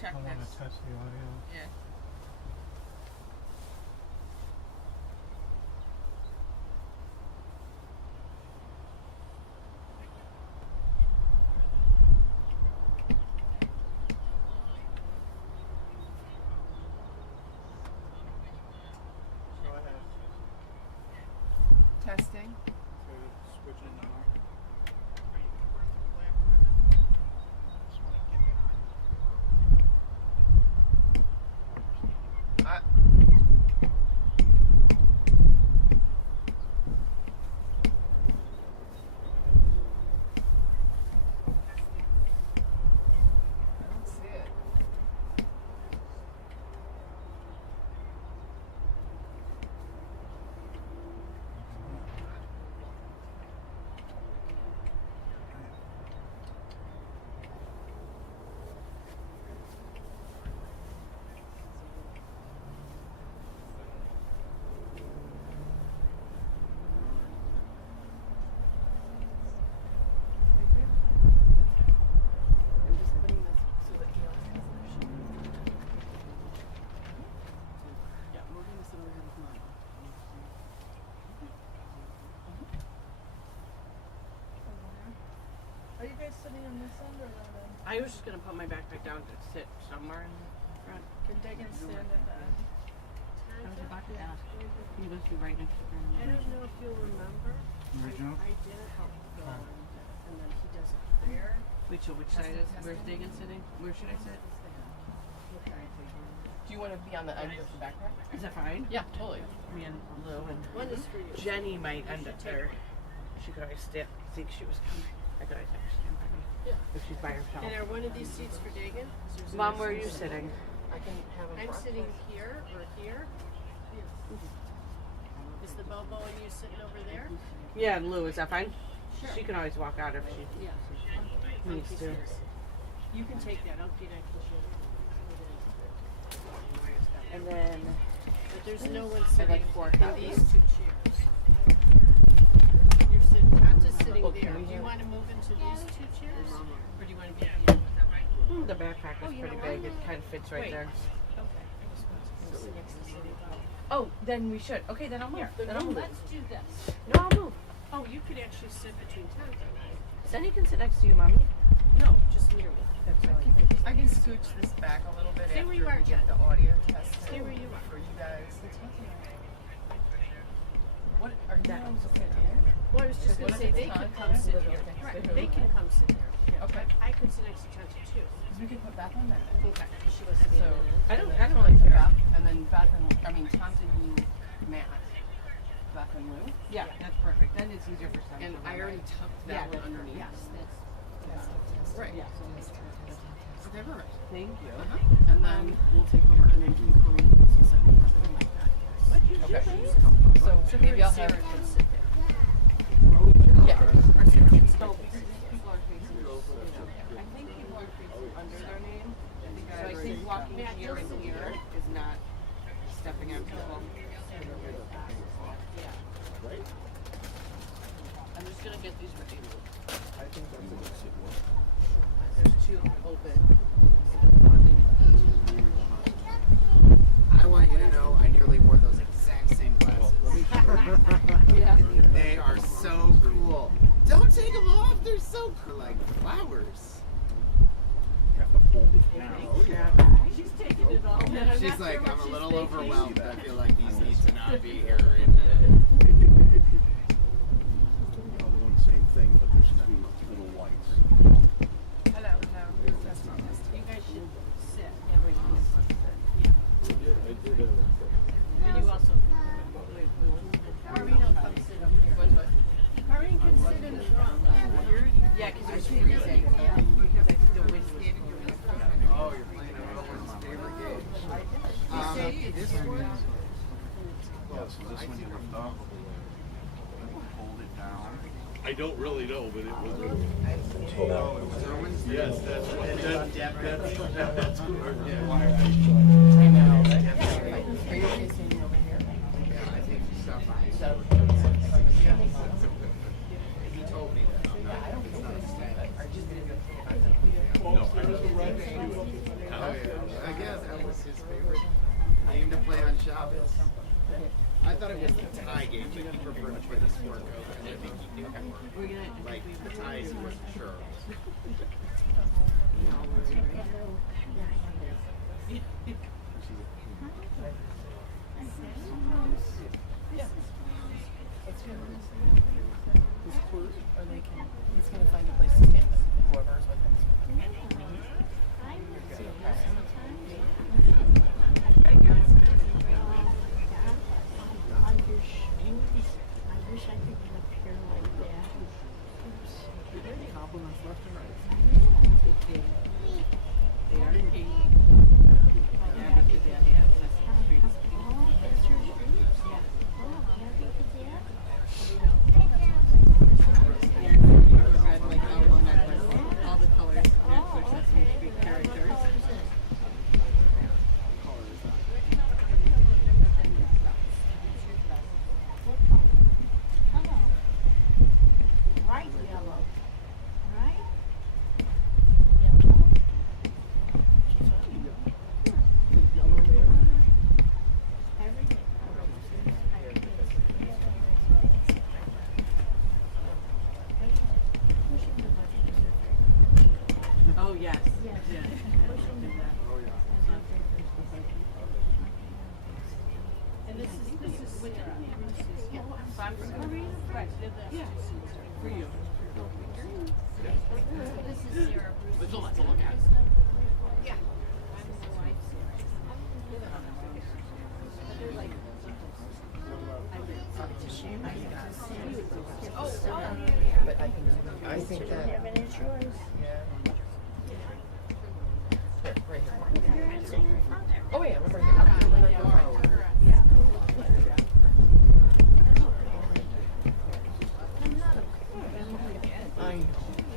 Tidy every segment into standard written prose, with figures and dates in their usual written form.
check I want this. to test the audio. Yeah. Go ahead. Testing. So switch it now. I don't see it. I'm just putting this so that he also has their sheet. Yeah, moving this over here with mine. Are you guys sitting on this end or that end? I was just gonna put my backpack down to sit somewhere in the front. Can Dagan stand at the end? I was about to ask. He was right next to her. I don't know if you'll remember. Original? I did help Phil and then he does it there. Wait, so which side is? Where's Dagan sitting? Where should I sit? Do you want to be on the end of the backpack? Is that fine? Yeah, totally. Me and Lou and One is for you. Jenny might end up there. She could always think she was coming. I could always have her stand by me. Yeah. If she's by herself. And are one of these seats for Dagan? Mom, where are you sitting? I can have a I'm sitting here or here. Is the Bobo and you sitting over there? Yeah, and Lou, is that fine? Sure. She can always walk out if she Yeah. needs to. You can take that. I'll get it. And then But there's no one I'd sitting like 4 in copies. these two chairs. You're sitting, Tanta's sitting Okay. there. Do you want to move into these two chairs? Or do you want to be at the end? the backpack is pretty big. It kind of fits right Wait. there. Okay. I just want to sit next to City Hall. Oh, then we should. Okay, then I'll move. Then I'll move. Let's do this. No, I'll move. Oh, you could actually sit between Tanta and I. Sunny can sit next to you, Mommy. No, just near me. That's all. I can scooch this back a little bit Stay after where you are, we get Jen. the audio test Stay where you are. for you guys. What are you That- going to sit in? Well, I was just What going to if say, it's they time? could come sit here. Okay. Right, they can come sit there. Yeah, Okay. but I could sit next to Tanta too. Because we could put Beth on that. Okay. She was So I don't really care. Beth, and then Beth and Tanta, you, Matt, Beth and Lou. Yeah, that's perfect. Then it's easier for some. And I already tucked that one underneath. Yes, that's Right. Yeah. Okay, perfect. Thank you. And then we'll take over, and then you come in and sit something like that. Okay. So maybe I'll have. Sarah can sit there. Yeah. Or Sarah can sit. So people are facing, I think people are facing under their name. So I think walking here and here is not stepping on people. Yeah. I'm just gonna get these ready. I think that's a good signal. There's 2 open. I want you to know I nearly wore those exact same glasses. Yeah. They are so cool. Don't take them off. They're so cool, like flowers. You have to hold it down. She's taking it all. She's like, I'm a little overwhelmed. I feel like these need to not be here. All doing the same thing, but there's 2 little lights. Hello. No. That's not You guys should sit. Yeah, wait, yeah. I did And you also. Maureen will come sit up here. Maureen can sit in the front. Yeah, because it was freezing. Because I think the wind was Oh, you're playing everyone's favorite game. This one. Yeah, so this one you lift up, hold it down. I don't really know, but it was. Oh, it was Irwin's? Yes, that's what. That's I know. Are you facing over here? Yeah, I think she's stuff. So, He told me that. I'm not, it's not a stand. are just No, I was Oh, yeah. was his favorite game to play on Shabbos. I thought it was the tie game, but he preferred to play the sport over, and I think he knew more. Like the ties, he wasn't sure. He's gonna find a place to stand with whoever's with him. I wish I could get up here like that. Compliments left and right. They are indeed. All the colors match their Sesame Street characters. Bright yellow, right? Yellow. Everything. Oh, yes. Yes. Yeah. And this is winter. Yeah. For you. This is Sarah Bruce. It's a lot to look at. Yeah. I'm his wife, Sarah. They're like, it's a shame I got to see you. But I think that. Have any choice? Right You're not sitting in front there. Oh yeah, I'm right here. I'm not a I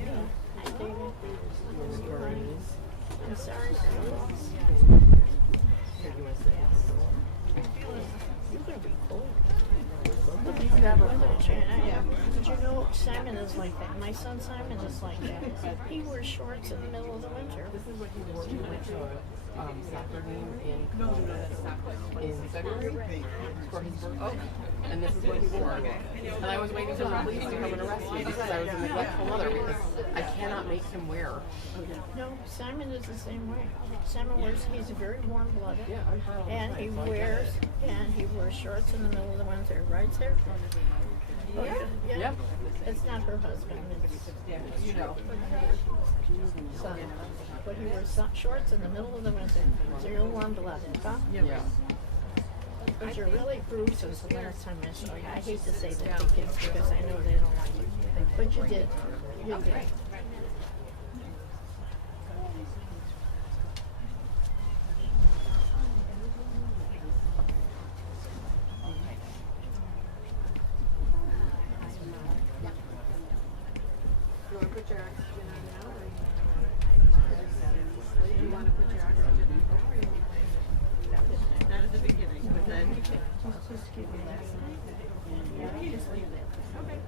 know. Hi, David. I'm sorry. Here, you want to say You're gonna be cold. Yeah. But you know, Simon is like that. My son Simon is like that. He wears shorts in the middle of the winter. This is what he wore. We went to a soccer game in February for his birthday. And this is what he wore. And I was waiting for the police to come and arrest me because I was a neglectful mother because I cannot make him wear. No, Simon is the same way. Simon wears, he's very warm blooded. Yeah, I'm hot all the And time, he so I get wears, it. and he wears shorts in the middle of the winter, right there? Yeah. Yep. It's not her husband, it's You know. son. But he wears shorts in the middle of the winter, so you're warm blooded, huh? Yeah. But you're really bruises the last time I saw you. I hate to say that to kids because I know they don't like you. But you did. You did. You want to put your oxygen on now, or you want to put your oxygen on now? Not at the beginning, but then. Just give me that. Yeah, you just leave that. Okay.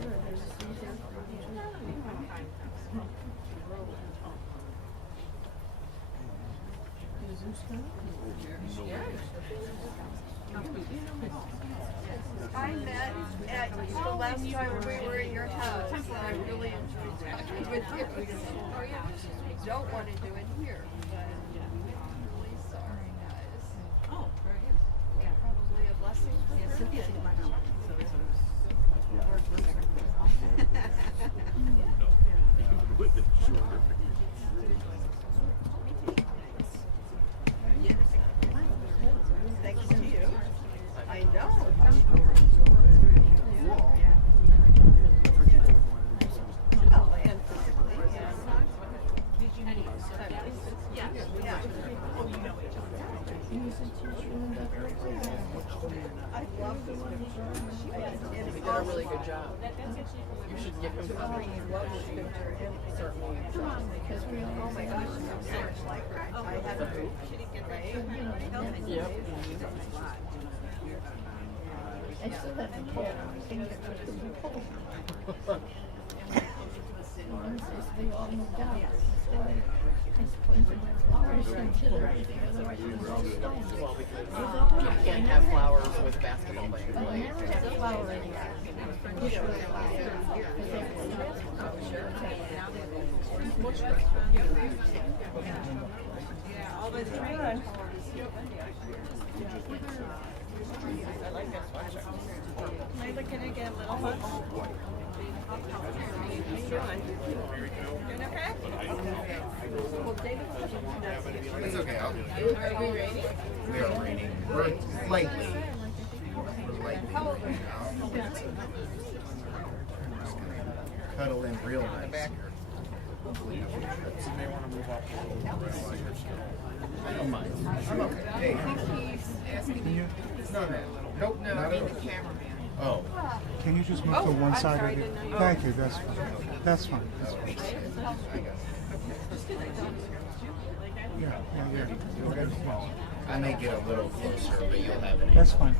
Sure, there's a seat here. I met at the last time we were in your house, and I really enjoyed talking with you. Don't want to do it here, but I'm really sorry, guys. Oh, very good. Yeah, probably a blessing for Yeah, her. Cynthia's in my house, so this one's. Shorter. Thanks to you. I know. Well, and physically, yeah. Yeah. I love the one. He did a really good job. You should give him some. Certainly. Because we, oh my gosh, I'm so much like her. I had a kitty get ready. Yep. I still have the pole. I think I put the pole. Wednesdays, they all moved out. So I planted my flowers into the right thing, otherwise it was all stone. Well, because You don't you can't have flowers with basketball I players. never had a flower in the yard. Usually a flower. Because they were basketball Am I looking to get a little much? How you doing? Doing okay? Well, David It's okay. Are we ready? We are raining. We're lightly. We're lightly. Cuddle in real nice. You may want to move up a little bit while you're still. I don't mind. I'm okay. Hey. He's asking you. No, no. Nope, No, not I mean at the all. cameraman. Oh. Can you just move Oh, to one I'm side sorry, of I didn't know it? you- Thank you, that's fine. That's fine. Yeah, yeah. I may get a little closer, but you'll have it. That's fine.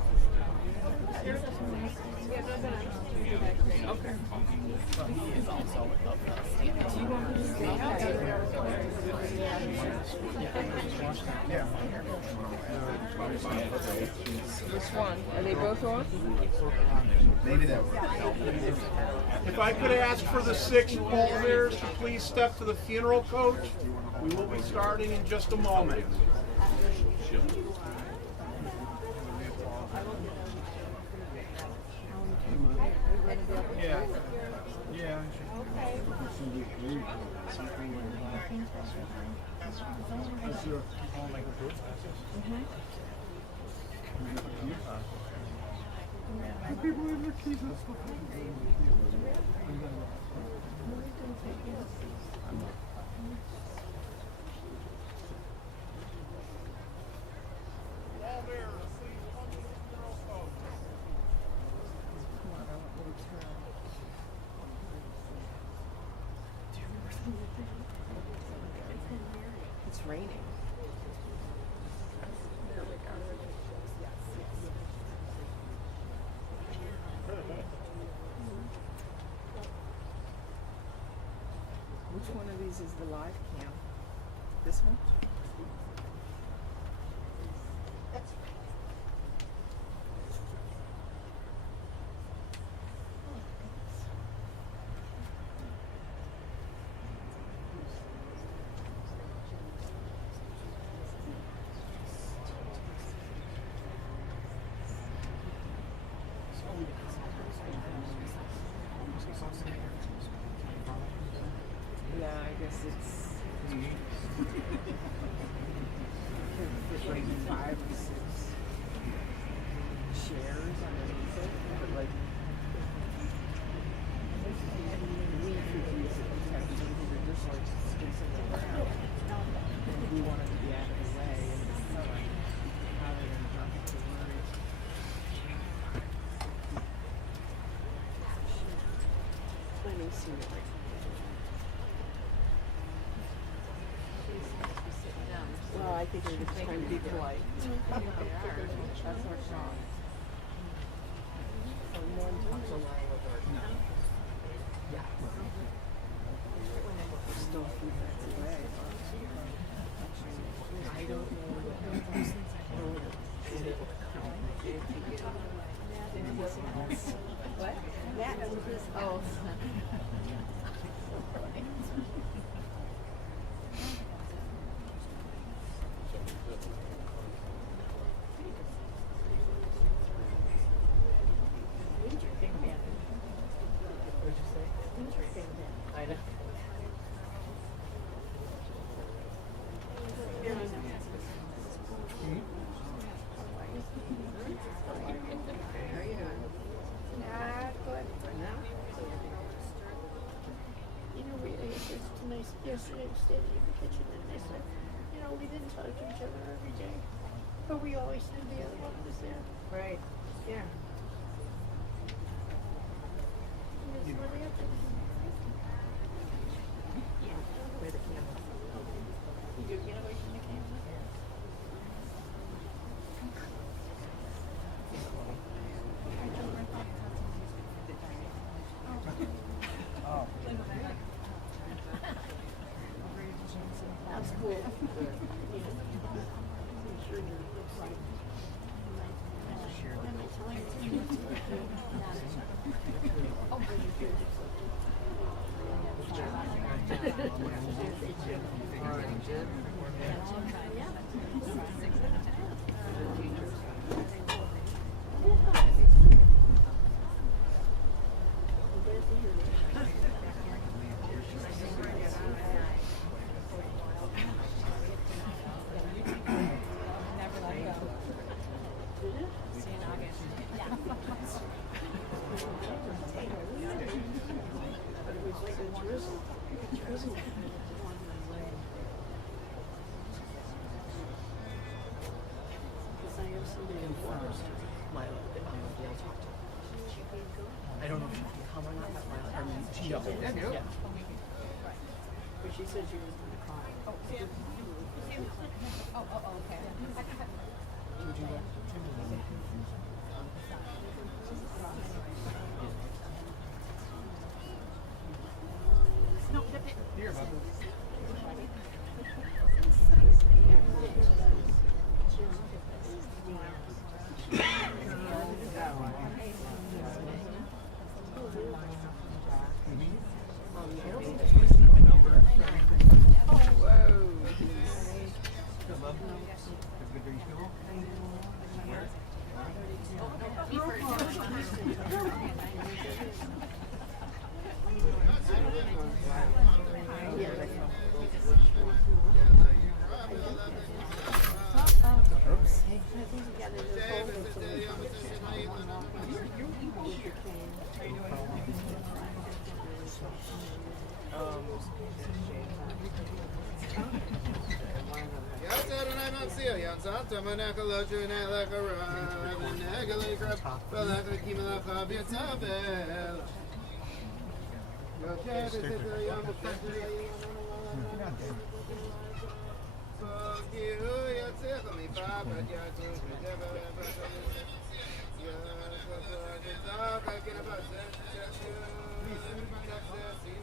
Which one? Are they both on? Maybe that works. If I could ask for the 6 pallbearers to please step to the funeral coach, we will be starting in just a moment. Yeah. Yeah. It's raining. Which one of these is the live cam? This one? Yeah, I guess it's fit like 5 or 6 chairs underneath it, but like we could use it protection because they're just like sticks in the ground. And we wanted to be out of the way in the summer. How they're gonna not have to worry. Let me see it. Well, I think we're just trying to be polite. That's our song. Someone talks along with our yeah. We're still a few minutes away. I don't know what. That was his. Oh. I know. You know, it's just nice. Yesterday, we stayed in the kitchen and they said, you know, we didn't talk to each other every day, but we always knew the other one was there. Right. Yeah. And that's what happened. Where the camera? You do get away from the camera? cool. I don't know if she can come or not, but I mean, she knows. Yeah. But she said she was gonna cry. Would you Here, bud.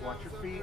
Watch your feet.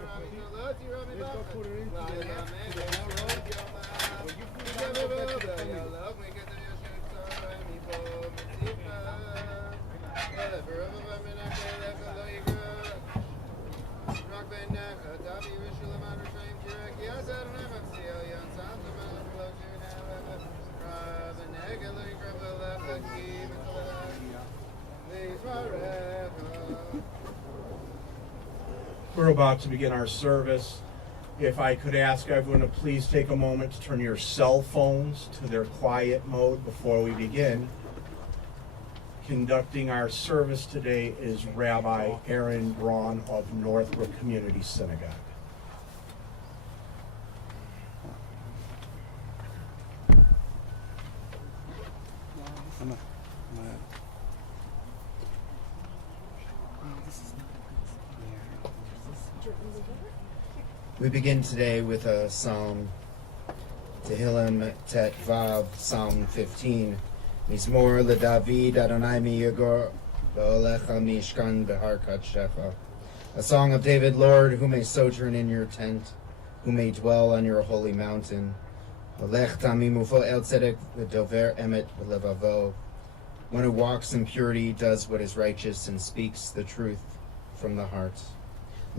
We're about to begin our service. If I could ask everyone to please take a moment to turn your cell phones to their quiet mode before we begin. Conducting our service today is Rabbi Aaron Braun of Northbrook Community Synagogue. We begin today with a psalm, Tehillim Tet Vav, Psalm 15. Mizmor LeDavid Adonai mi Yagor Be'olecha Mishkan Behar Kadshecha. A song of David, Lord, who may sojourn in your tent, who may dwell on your holy mountain. Olech Tamimufo El Tzedek V'Dover Emet V'Levavo. One who walks in purity, does what is righteous, and speaks the truth from the heart.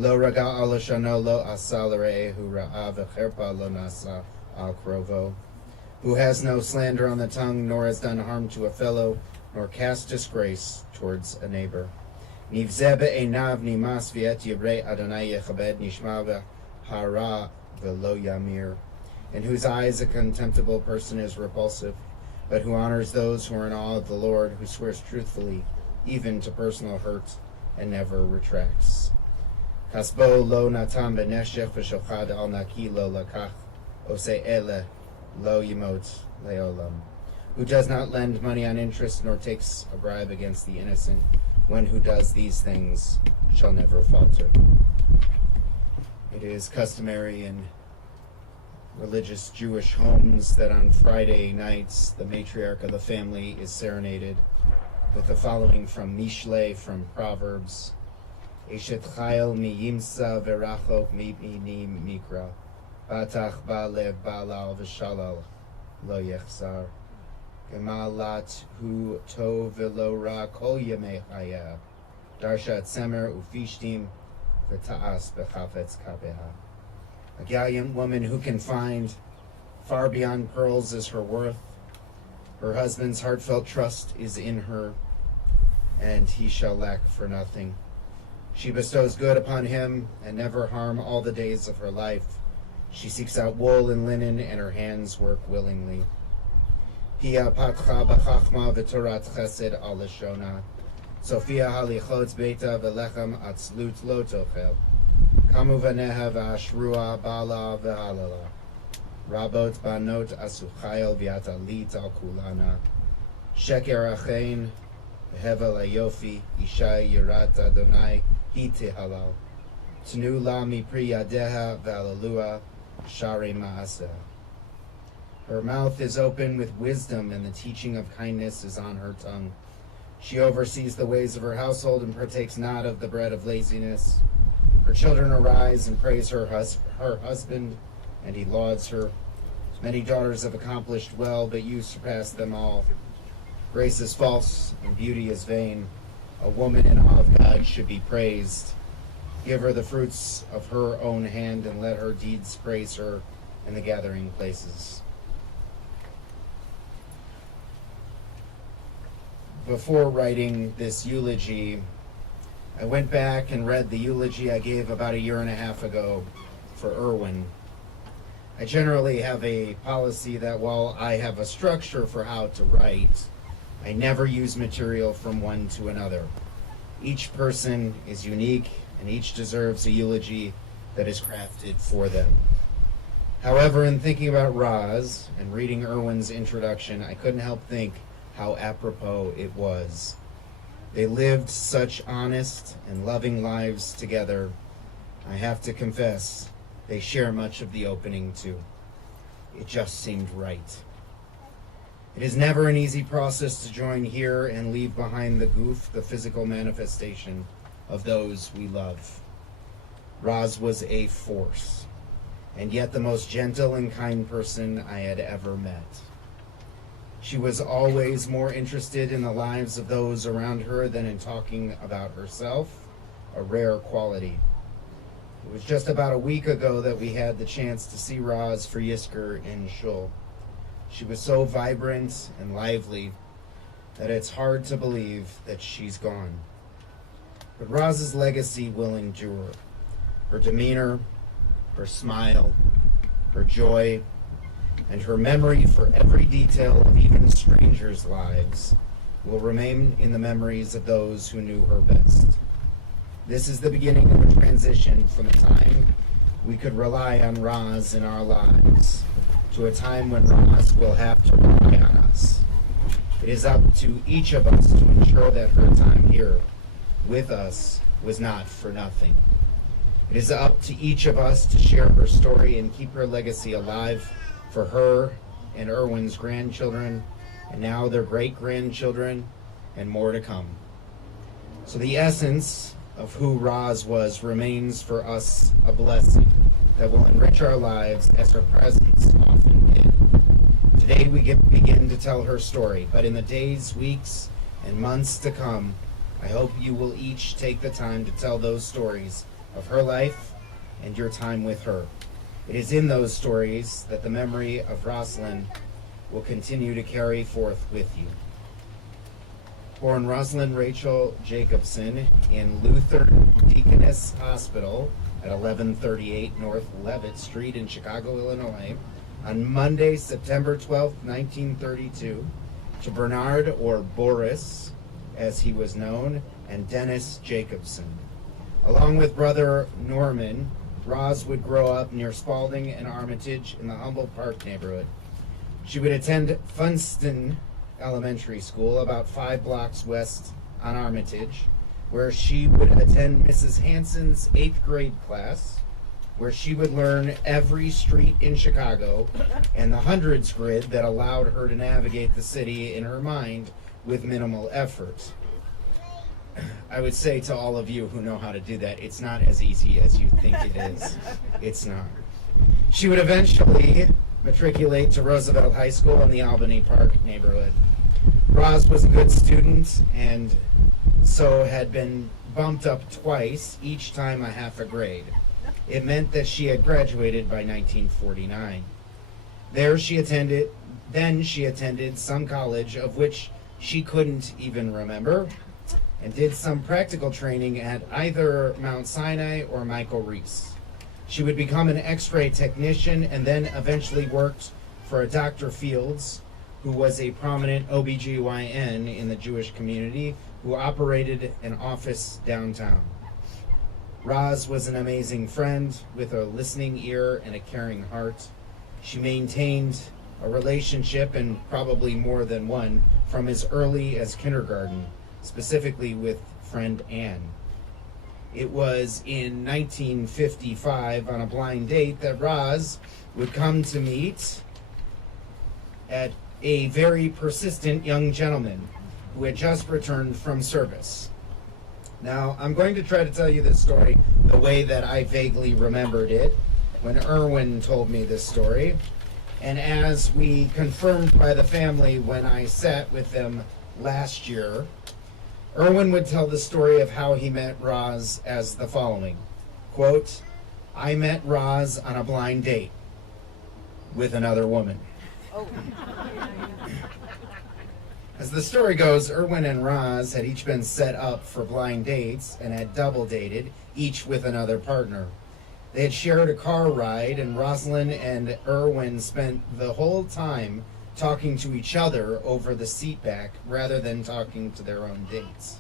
Lo raga al shano lo asal re'ehu ra'a v'cherpa lo nasa al krovo. Who has no slander on the tongue, nor has done harm to a fellow, nor cast disgrace towards a neighbor. Nivzeh be'enav nimas v'et yibrei Adonai yechabed nishma v'hara v'lo yamir. In whose eyes a contemptible person is repulsive, but who honors those who are in awe of the Lord, who swears truthfully, even to personal hurt, and never retracts. Kasbo lo natam beneshech v'shochad al naki lo lakach ose ele lo yimot leolam. Who does not lend money on interest nor takes a bribe against the innocent. One who does these things shall never falter. It is customary in religious Jewish homes that on Friday nights the matriarch of the family is serenaded with the following from Mishle, from Proverbs. Eshet chayil mi yimsa verachok mi mikra. Batach ba'lev ba'lal v'shalal lo yechzar. Gemalat hu tov v'lo ra kol yemei chaya. Darshat semer ufishtim v'ta'as b'chafetz kabeha. A gallant woman who can find far beyond pearls is her worth. Her husband's heartfelt trust is in her, and he shall lack for nothing. She bestows good upon him and never harm all the days of her life. She seeks out wool and linen, and her hands work willingly. Pia patcha b'chachma v'torat chesed al lashona. Sophia halichot beita v'lechem atzlut lo tochel. Kamu v'neha v'ashrua bala v'halala. Rabot banot asuchayel v'atalit al kulana. Sheker achein v'hevel ayofi isha yirat Adonai hi tehalal. Tnu la mipri yadeha v'alalua shari ma'aseh. Her mouth is open with wisdom, and the teaching of kindness is on her tongue. She oversees the ways of her household and partakes not of the bread of laziness. Her children arise and praise her husband, and he lauds her. Many daughters have accomplished well, but you surpass them all. Grace is false, and beauty is vain. A woman in awe of God should be praised. Give her the fruits of her own hand, and let her deeds praise her in the gathering places. Before writing this eulogy, I went back and read the eulogy I gave about 1.5 years ago for Erwin. I generally have a policy that while I have a structure for how to write, I never use material from one to another. Each person is unique, and each deserves a eulogy that is crafted for them. However, in thinking about Roz and reading Erwin's introduction, I couldn't help think how apropos it was. They lived such honest and loving lives together. I have to confess, they share much of the opening too. It just seemed right. It is never an easy process to join here and leave behind the goof, the physical manifestation of those we love. Roz was a force, and yet the most gentle and kind person I had ever met. She was always more interested in the lives of those around her than in talking about herself, a rare quality. It was just about a week ago that we had the chance to see Roz for Yisker in Shul. She was so vibrant and lively that it's hard to believe that she's gone. But Roz's legacy will endure. Her demeanor, her smile, her joy, and her memory for every detail of even strangers' lives will remain in the memories of those who knew her best. This is the beginning of a transition from a time we could rely on Roz in our lives to a time when Roz will have to rely on us. It is up to each of us to ensure that her time here with us was not for nothing. It is up to each of us to share her story and keep her legacy alive for her and Erwin's grandchildren, and now their great-grandchildren, and more to come. So the essence of who Roz was remains for us a blessing that will enrich our lives as her presence often did. Today we begin to tell her story, but in the days, weeks, and months to come, I hope you will each take the time to tell those stories of her life and your time with her. It is in those stories that the memory of Roslyn will continue to carry forth with you. Born Roslyn Rachel Jacobson in Lutheran Deaconess Hospital at 1138 North Levitt Street in Chicago, Illinois, on Monday, September 12, 1932, to Bernard, or Boris, as he was known, and Dennis Jacobson. Along with brother Norman, Roz would grow up near Spalding and Armitage in the Humboldt Park neighborhood. She would attend Funston Elementary School, about 5 blocks west on Armitage, where she would attend Mrs. Hanson's 8th grade class, where she would learn every street in Chicago and the hundreds grid that allowed her to navigate the city in her mind with minimal effort. I would say to all of you who know how to do that, it's not as easy as you think it is. It's not. She would eventually matriculate to Roosevelt High School in the Albany Park neighborhood. Roz was a good student and so had been bumped up twice, each time a half a grade. It meant that she had graduated by 1949. Then she attended some college of which she couldn't even remember, and did some practical training at either Mount Sinai or Michael Reese. She would become an X-ray technician and then eventually worked for a Dr. Fields, who was a prominent OBGYN in the Jewish community who operated an office downtown. Roz was an amazing friend with a listening ear and a caring heart. She maintained a relationship, and probably more than one, from as early as kindergarten, specifically with friend Anne. It was in 1955, on a blind date, that Roz would come to meet at a very persistent young gentleman who had just returned from service. Now, I'm going to try to tell you this story the way that I vaguely remembered it when Erwin told me this story, and as we confirmed by the family when I sat with them last year. Erwin would tell the story of how he met Roz as the following, quote, "I met Roz on a blind date with another woman." As the story goes, Erwin and Roz had each been set up for blind dates and had double dated, each with another partner. They had shared a car ride, and Roslyn and Erwin spent the whole time talking to each other over the seat back rather than talking to their own dates.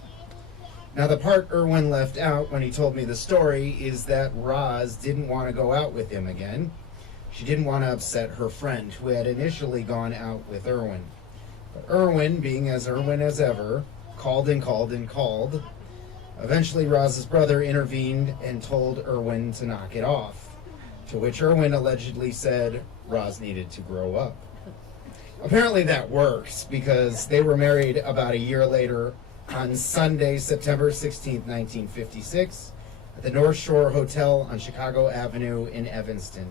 Now, the part Erwin left out when he told me the story is that Roz didn't want to go out with him again. She didn't want to upset her friend, who had initially gone out with Erwin. But Erwin, being as Erwin as ever, called and called and called. Eventually, Roz's brother intervened and told Erwin to knock it off, to which Erwin allegedly said Roz needed to grow up. Apparently that works, because they were married about a year later on Sunday, September 16th, 1956, at the North Shore Hotel on Chicago Avenue in Evanston.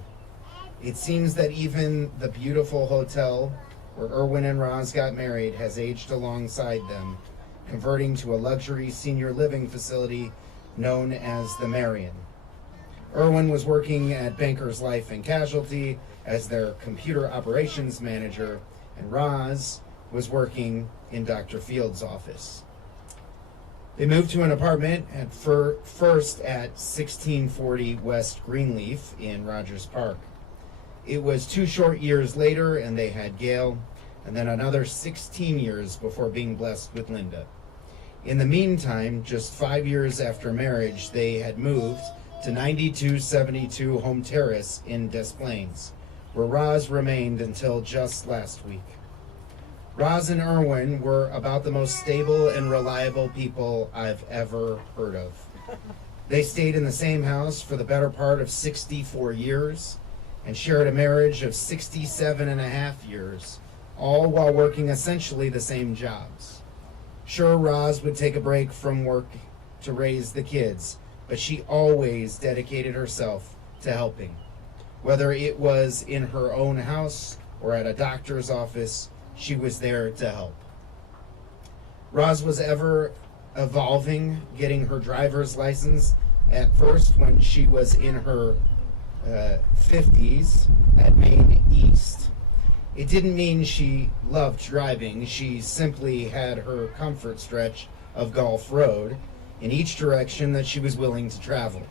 It seems that even the beautiful hotel where Erwin and Roz got married has aged alongside them, converting to a luxury senior living facility known as the Marion. Erwin was working at Bankers Life and Casualty as their computer operations manager, and Roz was working in Dr. Fields' office. They moved to an apartment at first at 1640 West Greenleaf in Rogers Park. It was 2 short years later, and they had Gail, and then another 16 years before being blessed with Linda. In the meantime, just 5 years after marriage, they had moved to 9272 Home Terrace in Des Plaines, where Roz remained until just last week. Roz and Erwin were about the most stable and reliable people I've ever heard of. They stayed in the same house for the better part of 64 years and shared a marriage of 67 and a half years, all while working essentially the same jobs. Sure, Roz would take a break from work to raise the kids, but she always dedicated herself to helping. Whether it was in her own house or at a doctor's office, she was there to help. Roz was ever evolving, getting her driver's license at first when she was in her 50s at Maine East. It didn't mean she loved driving. She simply had her comfort stretch of Gulf Road in each direction that she was willing to travel.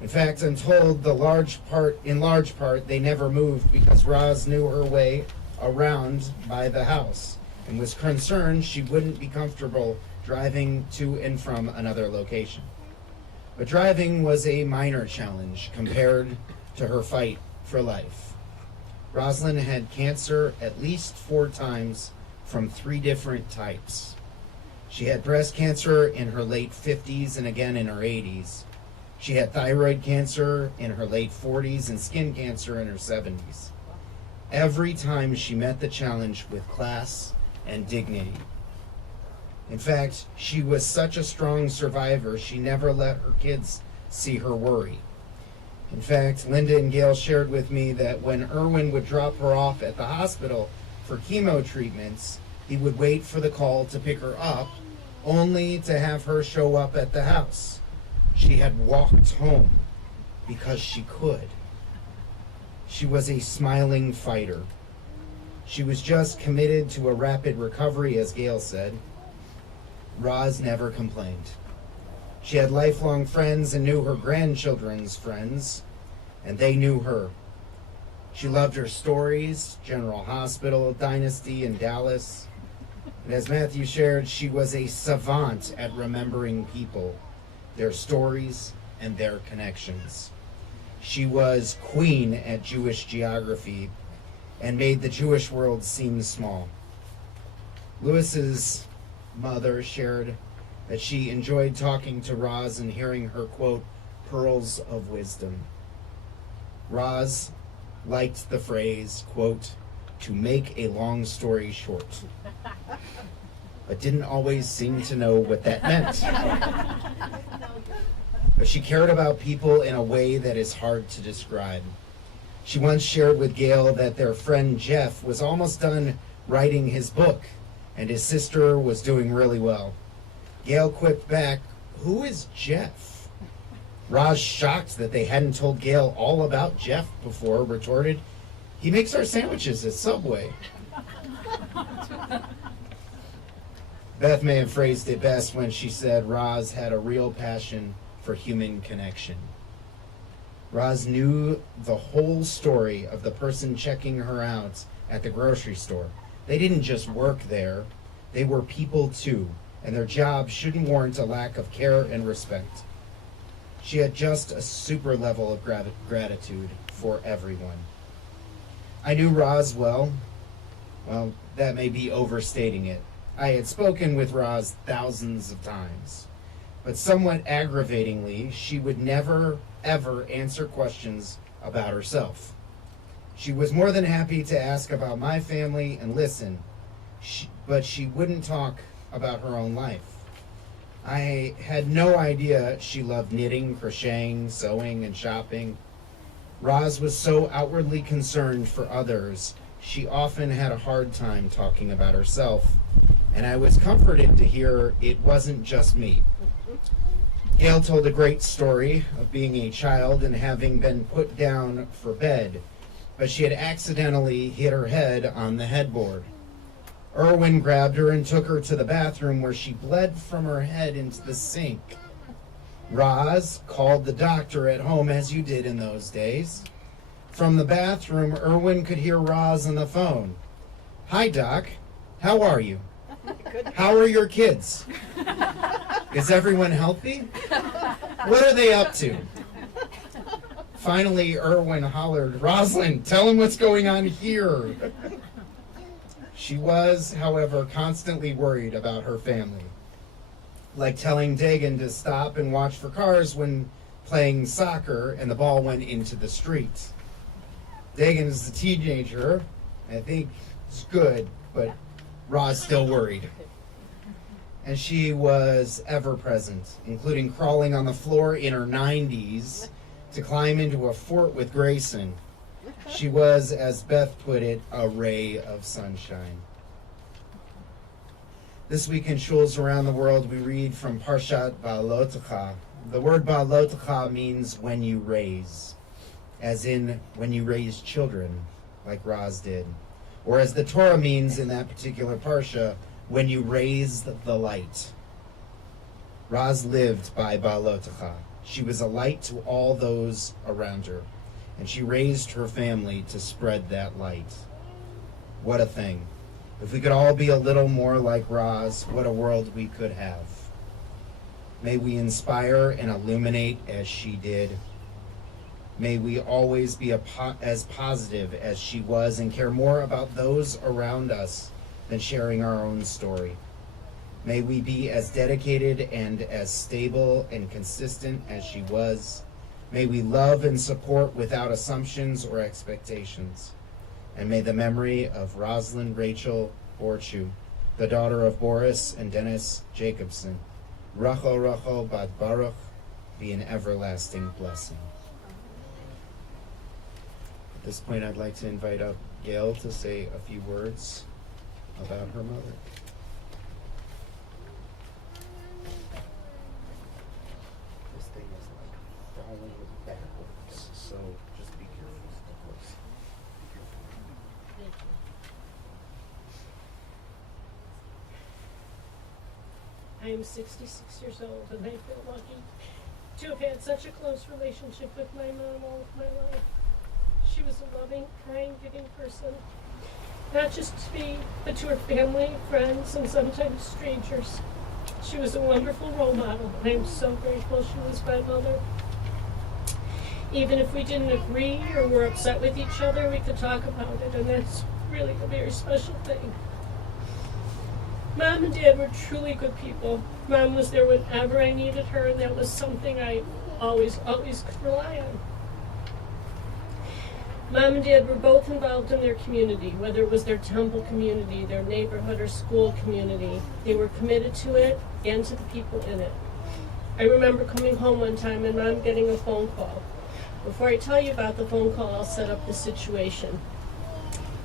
In fact, I'm told in large part, they never moved because Roz knew her way around by the house and was concerned she wouldn't be comfortable driving to and from another location. But driving was a minor challenge compared to her fight for life. Roslyn had cancer at least 4 times from 3 different types. She had breast cancer in her late 50s and again in her 80s. She had thyroid cancer in her late 40s and skin cancer in her 70s. Every time she met the challenge with class and dignity. In fact, she was such a strong survivor, she never let her kids see her worry. In fact, Linda and Gail shared with me that when Erwin would drop her off at the hospital for chemo treatments, he would wait for the call to pick her up, only to have her show up at the house. She had walked home because she could. She was a smiling fighter. She was just committed to a rapid recovery, as Gail said. Roz never complained. She had lifelong friends and knew her grandchildren's friends, and they knew her. She loved her stories, General Hospital, Dynasty, and Dallas. And as Matthew shared, she was a savant at remembering people, their stories, and their connections. She was queen at Jewish geography and made the Jewish world seem small. Lewis's mother shared that she enjoyed talking to Roz and hearing her quote, pearls of wisdom. Roz liked the phrase, quote, to make a long story short, but didn't always seem to know what that meant. But she cared about people in a way that is hard to describe. She once shared with Gail that their friend Jeff was almost done writing his book, and his sister was doing really well. Gail quipped back, who is Jeff? Roz, shocked that they hadn't told Gail all about Jeff before, retorted, he makes our sandwiches at Subway. Beth may have phrased it best when she said Roz had a real passion for human connection. Roz knew the whole story of the person checking her out at the grocery store. They didn't just work there, they were people too, and their job shouldn't warrant a lack of care and respect. She had just a super level of gratitude for everyone. I knew Roz well. Well, that may be overstating it. I had spoken with Roz thousands of times, but somewhat aggravatingly, she would never, ever answer questions about herself. She was more than happy to ask about my family and listen, but she wouldn't talk about her own life. I had no idea she loved knitting, crocheting, sewing, and shopping. Roz was so outwardly concerned for others, she often had a hard time talking about herself, and I was comforted to hear it wasn't just me. Gail told a great story of being a child and having been put down for bed, but she had accidentally hit her head on the headboard. Erwin grabbed her and took her to the bathroom where she bled from her head into the sink. Roz called the doctor at home, as you did in those days. From the bathroom, Erwin could hear Roz on the phone. Hi, Doc. How are you? How are your kids? Is everyone healthy? What are they up to? Finally, Erwin hollered, Roslyn, tell him what's going on here. She was, however, constantly worried about her family. Like telling Dagan to stop and watch for cars when playing soccer and the ball went into the street. Dagan is a teenager. I think it's good, but Roz still worried. And she was ever present, including crawling on the floor in her 90s to climb into a fort with Grayson. She was, as Beth put it, a ray of sunshine. This week in shuls around the world, we read from Parshat Ba'alotecha. The word Ba'alotecha means when you raise, as in when you raise children, like Roz did. Or as the Torah means in that particular Parsha, when you raise the light. Roz lived by Ba'alotecha. She was a light to all those around her, and she raised her family to spread that light. What a thing. If we could all be a little more like Roz, what a world we could have. May we inspire and illuminate as she did. May we always be as positive as she was and care more about those around us than sharing our own story. May we be as dedicated and as stable and consistent as she was. May we love and support without assumptions or expectations. And may the memory of Roslyn Rachel Borchew, the daughter of Boris and Dennis Jacobson, Rachel Bat Baruch, be an everlasting blessing. At this point, I'd like to invite up Gail to say a few words about her mother. This thing is like falling backwards, so just be careful, of course. Be careful. I am 66 years old, and I feel lucky to have had such a close relationship with my mom all of my life. She was a loving, kind, giving person, not just to me, but to her family, friends, and sometimes strangers. She was a wonderful role model, and I am so grateful she was my mother. Even if we didn't agree or were upset with each other, we could talk about it, and that's really a very special thing. Mom and Dad were truly good people. Mom was there whenever I needed her, and that was something I always could rely on. Mom and Dad were both involved in their community, whether it was their temple community, their neighborhood or school community. They were committed to it and to the people in it. I remember coming home one time and Mom getting a phone call. Before I tell you about the phone call, I'll set up the situation.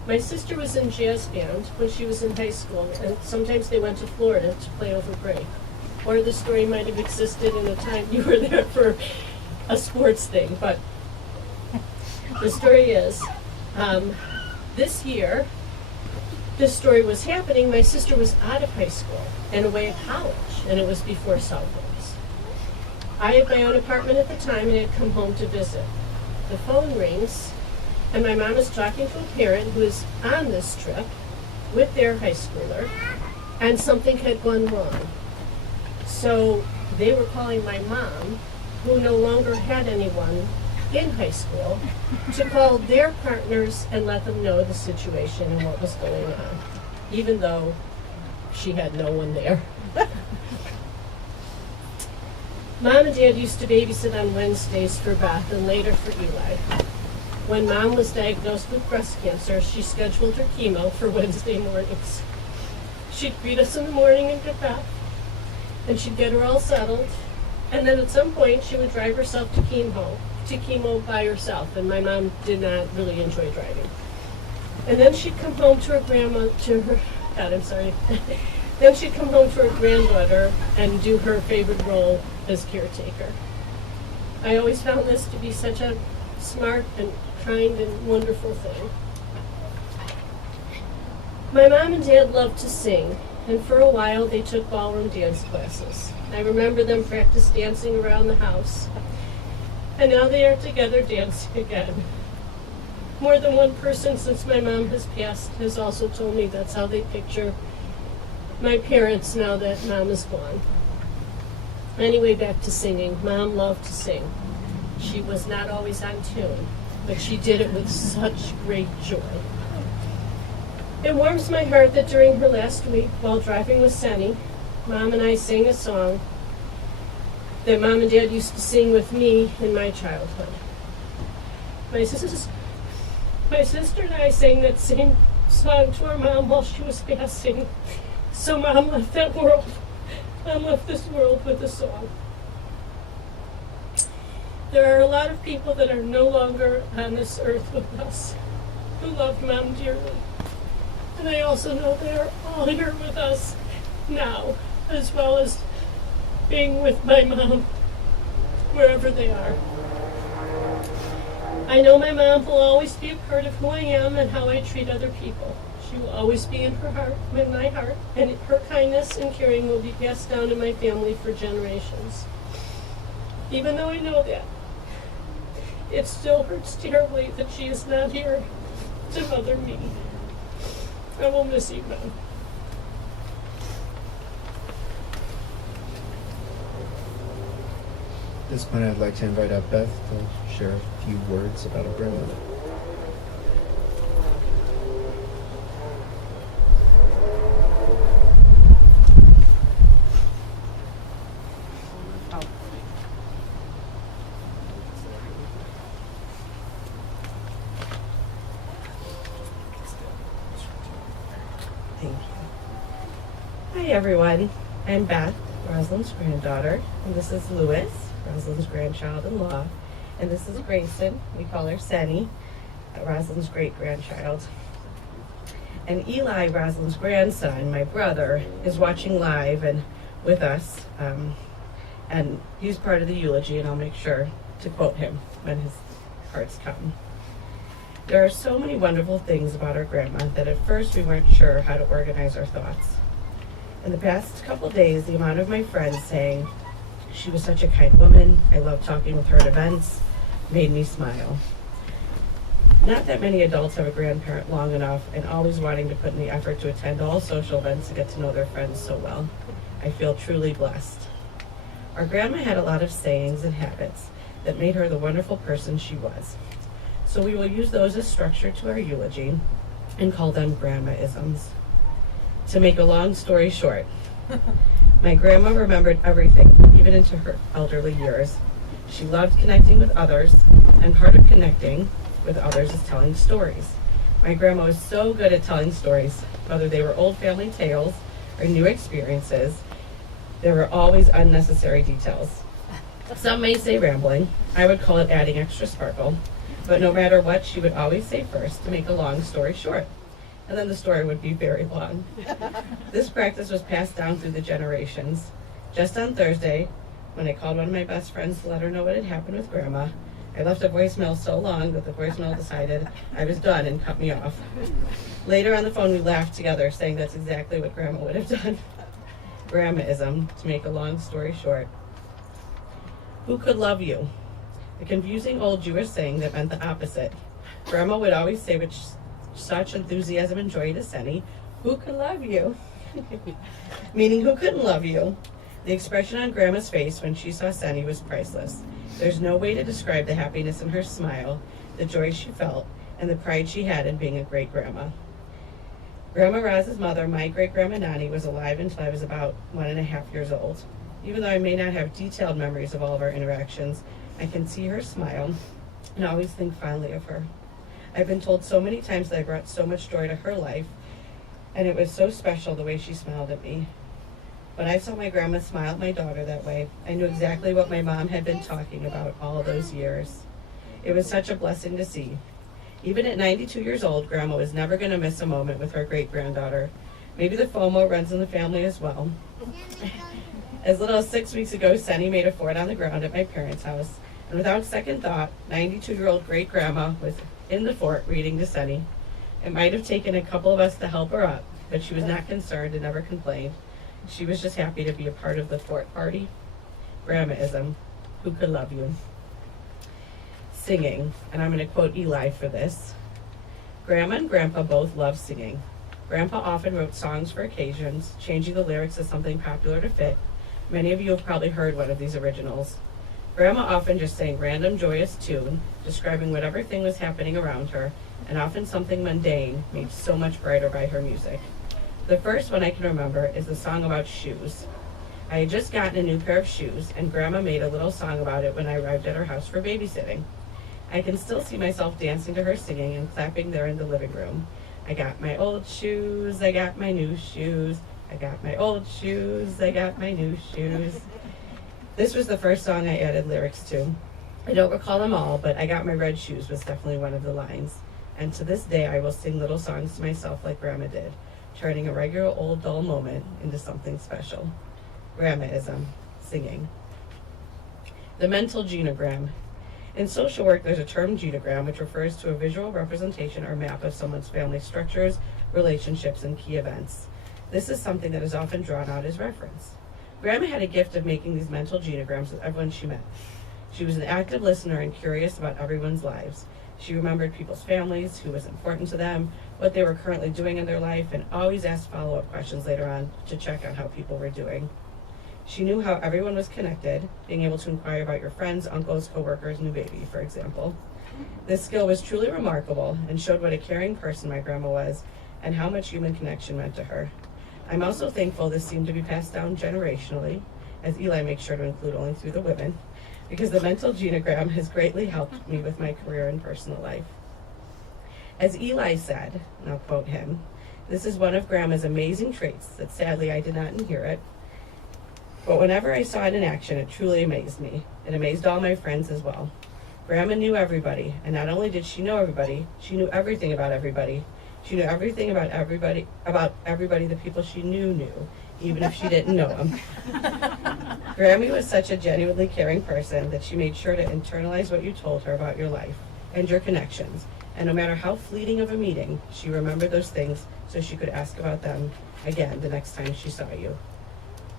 My sister was in jazz band when she was in high school, and sometimes they went to Florida to play over break. Or the story might have existed in a time you were there for a sports thing, but the story is, this year, this story was happening, my sister was out of high school and away at college, and it was before cell phones. I had my own apartment at the time and had come home to visit. The phone rings, and my mom is talking to a parent who is on this trip with their high schooler, and something had gone wrong. So they were calling my mom, who no longer had anyone in high school, to call their partners and let them know the situation and what was going on, even though she had no one there. Mom and Dad used to babysit on Wednesdays for Beth and later for Eli. When Mom was diagnosed with breast cancer, she scheduled her chemo for Wednesday mornings. She'd greet us in the morning and get Beth, and she'd get her all settled, and then at some point she would drive herself to chemo by herself, and my mom did not really enjoy driving. And then she'd come home to then she'd come home to her granddaughter and do her favorite role as caretaker. I always found this to be such a smart and kind and wonderful thing. My mom and Dad loved to sing, and for a while they took ballroom dance classes. I remember them practice dancing around the house, and now they are together dancing again. More than one person since my mom has passed has also told me that's how they picture my parents now that Mom is gone. Anyway, back to singing. Mom loved to sing. She was not always on tune, but she did it with such great joy. It warms my heart that during her last week, while driving with Senny, Mom and I sang a song that Mom and Dad used to sing with me in my childhood. My sister and I sang that same song to our mom while she was passing. So Mom left that world. Mom left this world with a song. There are a lot of people that are no longer on this earth with us who loved Mom dearly. And I also know they are all here with us now, as well as being with my mom wherever they are. I know my mom will always be a part of who I am and how I treat other people. She will always be in my heart, and her kindness and caring will be passed down to my family for generations. Even though I know that, it still hurts terribly that she is not here to mother me. I will miss you, Mom. At this point, I'd like to invite up Beth to share a few words about her grandmother. Thank you. Hi everyone, I'm Beth, Roslyn's granddaughter, and this is Louis, Roslyn's grandchild-in-law, and this is Grayson, we call her Senny, Roslyn's great-grandchild. And Eli, Roslyn's grandson, my brother, is watching live and with us, and he's part of the eulogy, and I'll make sure to quote him when his parts come. There are so many wonderful things about our grandma that at first we weren't sure how to organize our thoughts. In the past couple days, the amount of my friends saying she was such a kind woman, I loved talking with her at events, made me smile. Not that many adults have a grandparent long enough and always wanting to put in the effort to attend all social events to get to know their friends so well. I feel truly blessed. Our grandma had a lot of sayings and habits that made her the wonderful person she was. So we will use those as structure to our eulogy and call them grandma-isms. To make a long story short, my grandma remembered everything, even into her elderly years. She loved connecting with others, and part of connecting with others is telling stories. My grandma was so good at telling stories, whether they were old family tales or new experiences. There were always unnecessary details. Some may say rambling. I would call it adding extra sparkle. But no matter what, she would always say first to make a long story short. And then the story would be very long. This practice was passed down through the generations. Just on Thursday, when I called one of my best friends to let her know what had happened with Grandma, I left a voicemail so long that the voicemail decided I was done and cut me off. Later on the phone, we laughed together, saying that's exactly what Grandma would have done. Grandma-ism, to make a long story short. Who could love you? A confusing old Jewish saying that meant the opposite. Grandma would always say with such enthusiasm and joy to Senny, who could love you? Meaning who couldn't love you? The expression on Grandma's face when she saw Senny was priceless. There's no way to describe the happiness in her smile, the joy she felt, and the pride she had in being a great grandma. Grandma Roz's mother, my great-grandma Nani, was alive until I was about 1.5 years old. Even though I may not have detailed memories of all of our interactions, I can see her smile and always think fondly of her. I've been told so many times that I brought so much joy to her life, and it was so special the way she smiled at me. When I saw my grandma smile at my daughter that way, I knew exactly what my mom had been talking about all those years. It was such a blessing to see. Even at 92 years old, Grandma was never going to miss a moment with her great-granddaughter. Maybe the FOMO runs in the family as well. As little as 6 weeks ago, Senny made a fort on the ground at my parents' house, and without second thought, 92-year-old great-grandma was in the fort reading to Senny. It might have taken a couple of us to help her up, but she was not concerned and never complained. She was just happy to be a part of the fort party. Grandma-ism, who could love you? Singing, and I'm going to quote Eli for this. Grandma and Grandpa both loved singing. Grandpa often wrote songs for occasions, changing the lyrics to something popular to fit. Many of you have probably heard one of these originals. Grandma often just sang random joyous tune, describing whatever thing was happening around her, and often something mundane made so much brighter by her music. The first one I can remember is the song about shoes. I had just gotten a new pair of shoes, and Grandma made a little song about it when I arrived at her house for babysitting. I can still see myself dancing to her singing and clapping there in the living room. I got my old shoes, I got my new shoes. I got my old shoes, I got my new shoes. This was the first song I added lyrics to. I don't recall them all, but I got my red shoes was definitely one of the lines. And to this day, I will sing little songs to myself like Grandma did, turning a regular old dull moment into something special. Grandma-ism, singing. The mental genogram. In social work, there's a term genogram, which refers to a visual representation or map of someone's family structures, relationships, and key events. This is something that is often drawn out as reference. Grandma had a gift of making these mental genograms with everyone she met. She was an active listener and curious about everyone's lives. She remembered people's families, who was important to them, what they were currently doing in their life, and always asked follow-up questions later on to check on how people were doing. She knew how everyone was connected, being able to inquire about your friends, uncles, coworkers, new baby, for example. This skill was truly remarkable and showed what a caring person my grandma was and how much human connection meant to her. I'm also thankful this seemed to be passed down generationally, as Eli makes sure to include only through the women, because the mental genogram has greatly helped me with my career and personal life. As Eli said, and I'll quote him, "This is one of Grandma's amazing traits that sadly I did not inherit. But whenever I saw it in action, it truly amazed me. It amazed all my friends as well. Grandma knew everybody, and not only did she know everybody, she knew everything about everybody. She knew everything about everybody the people she knew, even if she didn't know them. Grammy was such a genuinely caring person that she made sure to internalize what you told her about your life and your connections. And no matter how fleeting of a meeting, she remembered those things so she could ask about them again the next time she saw you.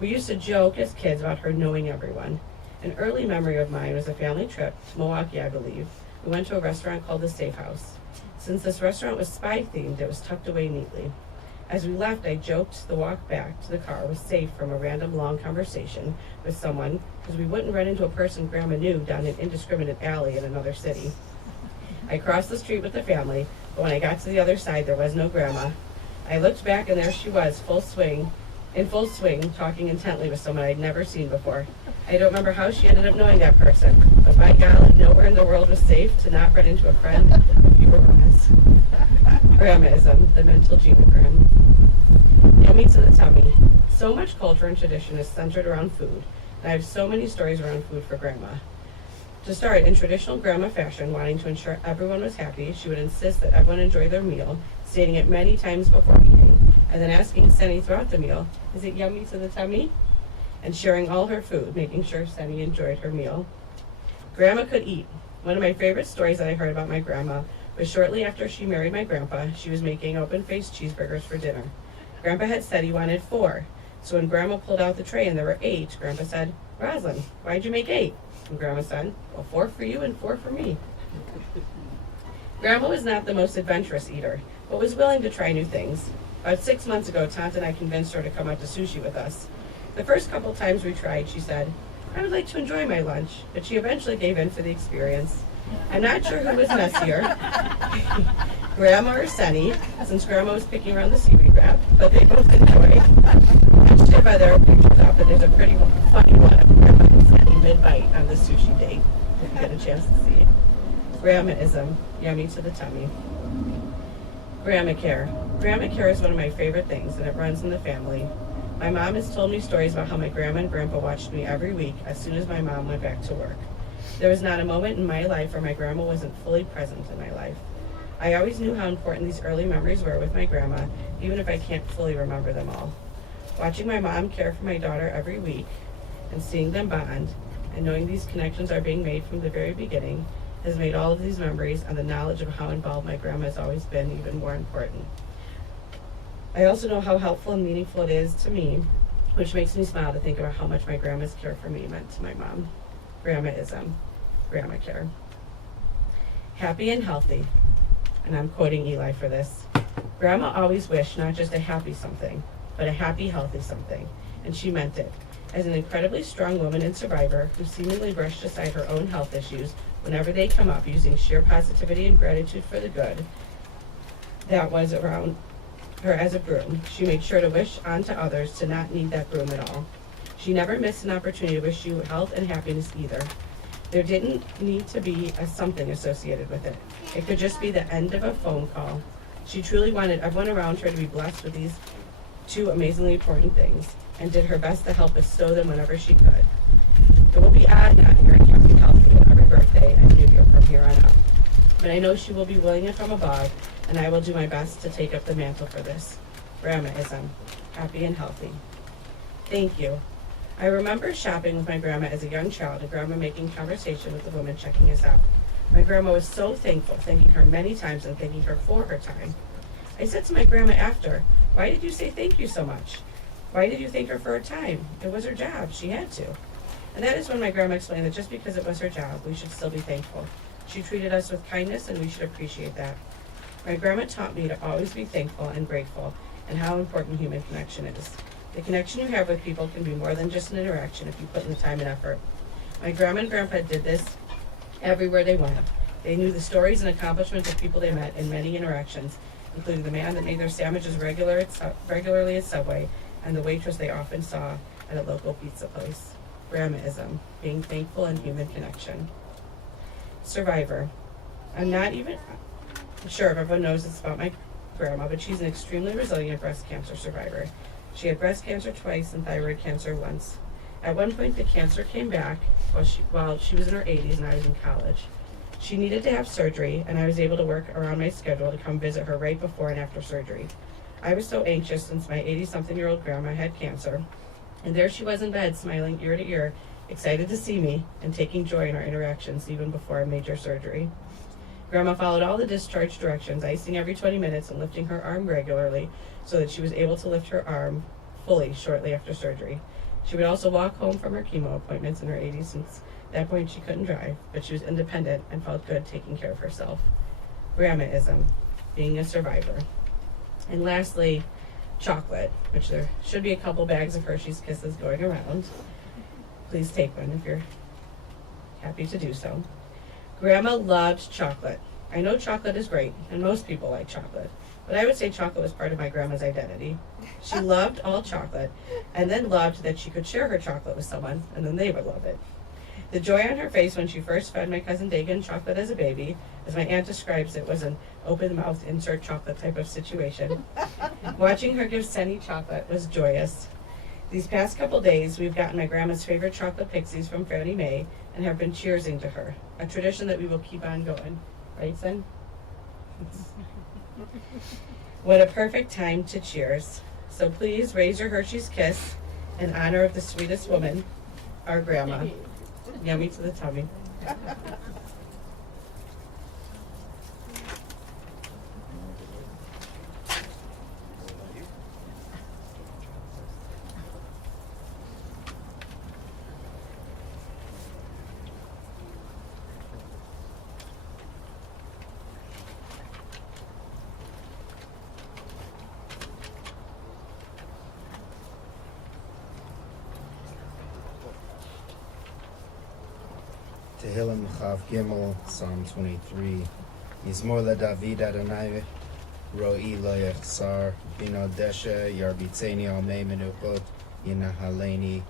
We used to joke as kids about her knowing everyone. An early memory of mine was a family trip to Milwaukee, I believe. We went to a restaurant called the Safe House. Since this restaurant was spy-themed, it was tucked away neatly. As we left, I joked the walk back to the car was safe from a random long conversation with someone because we wouldn't run into a person Grandma knew down an indiscriminate alley in another city. I crossed the street with the family, but when I got to the other side, there was no Grandma. I looked back and there she was, in full swing, talking intently with someone I'd never seen before. I don't remember how she ended up knowing that person, but by golly, nowhere in the world was safe to not run into a friend if you were honest. Grandmaism, the mental genogram. Yummy to the tummy. So much culture and tradition is centered around food, and I have so many stories around food for Grandma. To start, in traditional Grandma fashion, wanting to ensure everyone was happy, she would insist that everyone enjoy their meal, stating it many times before eating, and then asking Senny throughout the meal, "Is it yummy to the tummy?" and sharing all her food, making sure Senny enjoyed her meal. Grandma could eat. One of my favorite stories that I heard about my grandma was shortly after she married my grandpa, she was making open-faced cheeseburgers for dinner. Grandpa had said he wanted 4, so when Grandma pulled out the tray and there were 8, Grandpa said, "Roslyn, why'd you make 8? And Grandma said, "Well, 4 for you and 4 for me." Grandma was not the most adventurous eater, but was willing to try new things. About 6 months ago, Tante and I convinced her to come out to sushi with us. The first couple times we tried, she said, "I would like to enjoy my lunch," but she eventually gave in for the experience. I'm not sure who was messier, Grandma or Senny, since Grandma was picking around the seaweed wrap, but they both enjoyed. Judged by their pictures out, but there's a pretty funny one of Grandma and Senny mid-bite on the sushi date, if you get a chance to see it. Grandmaism, yummy to the tummy. Grandma care. Grandma care is one of my favorite things, and it runs in the family. My mom has told me stories about how my grandma and grandpa watched me every week as soon as my mom went back to work. There was not a moment in my life where my grandma wasn't fully present in my life. I always knew how important these early memories were with my grandma, even if I can't fully remember them all. Watching my mom care for my daughter every week and seeing them bond and knowing these connections are being made from the very beginning has made all of these memories and the knowledge of how involved my grandma has always been even more important. I also know how helpful and meaningful it is to me, which makes me smile to think about how much my grandma's care for me meant to my mom. Grandmaism, grandma care. Happy and healthy, and I'm quoting Eli for this. Grandma always wished not just a happy something, but a happy, healthy something, and she meant it. As an incredibly strong woman and survivor who seemingly brushed aside her own health issues whenever they come up, using sheer positivity and gratitude for the good that was around her as a broom, she made sure to wish on to others to not need that broom at all. She never missed an opportunity to wish you health and happiness either. There didn't need to be a something associated with it. It could just be the end of a phone call. She truly wanted everyone around her to be blessed with these 2 amazingly important things, and did her best to help bestow them whenever she could. It will be odd not hearing Happy Healthy on every birthday and New Year from here on out. But I know she will be willing it from above, and I will do my best to take up the mantle for this. Grandmaism, happy and healthy. Thank you. I remember shopping with my grandma as a young child and Grandma making conversation with the woman checking us out. My grandma was so thankful, thanking her many times and thanking her for her time. I said to my grandma after, "Why did you say thank you so much? Why did you thank her for her time? It was her job. She had to." And that is when my grandma explained that just because it was her job, we should still be thankful. She treated us with kindness, and we should appreciate that. My grandma taught me to always be thankful and grateful, and how important human connection is. The connection you have with people can be more than just an interaction if you put in the time and effort. My grandma and grandpa did this everywhere they went. They knew the stories and accomplishments of people they met in many interactions, including the man that made their sandwiches regularly at Subway and the waitress they often saw at a local pizza place. Grandmaism, being thankful and human connection. Survivor. I'm not even sure if everyone knows this about my grandma, but she's an extremely resilient breast cancer survivor. She had breast cancer twice and thyroid cancer once. At one point, the cancer came back while she was in her 80s and I was in college. She needed to have surgery, and I was able to work around my schedule to come visit her right before and after surgery. I was so anxious since my 80-something-year-old grandma had cancer, and there she was in bed, smiling ear to ear, excited to see me and taking joy in our interactions even before a major surgery. Grandma followed all the discharge directions, icing every 20 minutes and lifting her arm regularly so that she was able to lift her arm fully shortly after surgery. She would also walk home from her chemo appointments in her 80s. Since that point she couldn't drive, but she was independent and felt good taking care of herself. Grandmaism, being a survivor. And lastly, chocolate, which there should be a couple bags of Hershey's Kisses going around. Please take one if you're happy to do so. Grandma loved chocolate. I know chocolate is great, and most people like chocolate, but I would say chocolate was part of my grandma's identity. She loved all chocolate, and then loved that she could share her chocolate with someone, and then they would love it. The joy on her face when she first fed my cousin Dagan chocolate as a baby, as my aunt describes it, was an open-mouthed insert chocolate type of situation. Watching her give Senny chocolate was joyous. These past couple days, we've gotten my grandma's favorite chocolate pixies from Fannie Mae and have been cheersing to her, a tradition that we will keep on going. Right, Sen? What a perfect time to cheers. So please raise your Hershey's Kiss in honor of the sweetest woman, our grandma. Yummy to the tummy. Tehillim Chav Gimel, Psalm 23. Mizmor LeDavid Adonai, Ro'i Lo Yechsar, Bino Deshe, Yarbitzeni Al Mei Menuchot, Yinahaleni,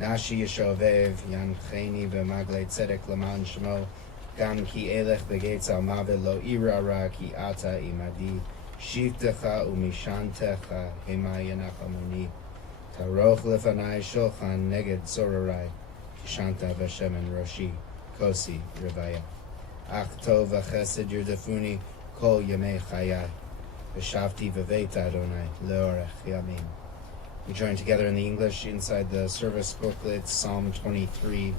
Nashi Yeshovev, Yancheni B'maglei Tzedek L'man Shemo, Gam Ki Elech Begetz Al Mavet Lo Ira Ra Ki Ata Imadi, Shivtecha Umishantecha, Hema Yenachamoni, Taroch Lefanai Shulchan Neged Zorarai, Kishanta V'Shemen Roshi, Kosi Revaya. Ach Tov V'Chesed Yerdefuni Kol Yemei Chayai. V'Shavti V'Veit Adonai Leorech Yamim. We join together in the English inside the service booklet, Psalm 23.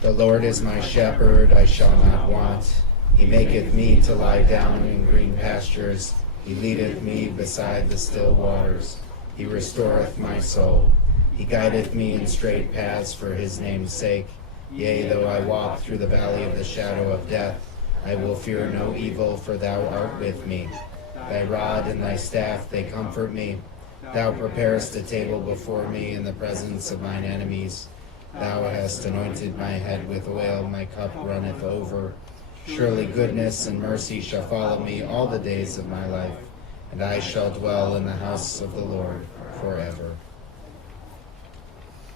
The Lord is my shepherd, I shall not want. He maketh me to lie down in green pastures. He leadeth me beside the still waters. He restoreth my soul. He guideth me in straight paths for his name's sake. Yea, though I walk through the valley of the shadow of death, I will fear no evil, for thou art with me. Thy rod and thy staff, they comfort me. Thou preparest a table before me in the presence of mine enemies. Thou hast anointed my head with oil, my cup runneth over. Surely goodness and mercy shall follow me all the days of my life, and I shall dwell in the house of the Lord forever.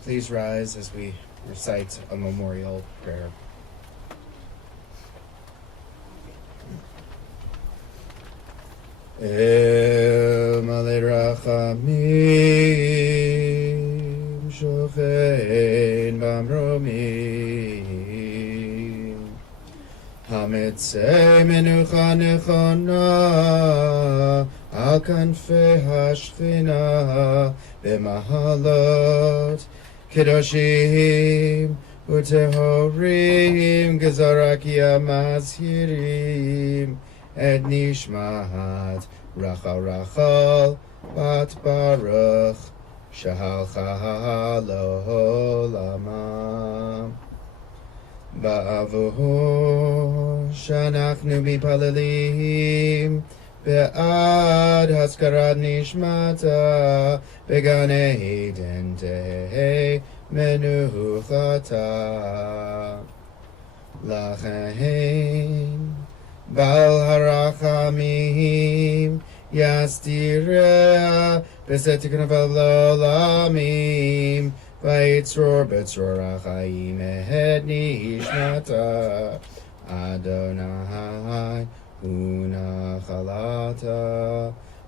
Please rise as we recite a memorial prayer. El Malei Rachamim Shochein Bamromim Hametzei Menucha Nechona Al Kanfei HaShechina B'Mahalot Kedoshim Utehorim Gezarakia Mazhirim Et Nishmat Rachel Bat Baruch Shahalcha L'Olamam Ba'avuhu Shanachnu Bipalelim Be'ad Haskarat Nishmata Began Eden Tehe Menuchata Lachain Bal Harachamim Yastirea Besetikun V'Lolamim Vayitzror Betzror Achayim Ehed Nishmata Adonai Unachalata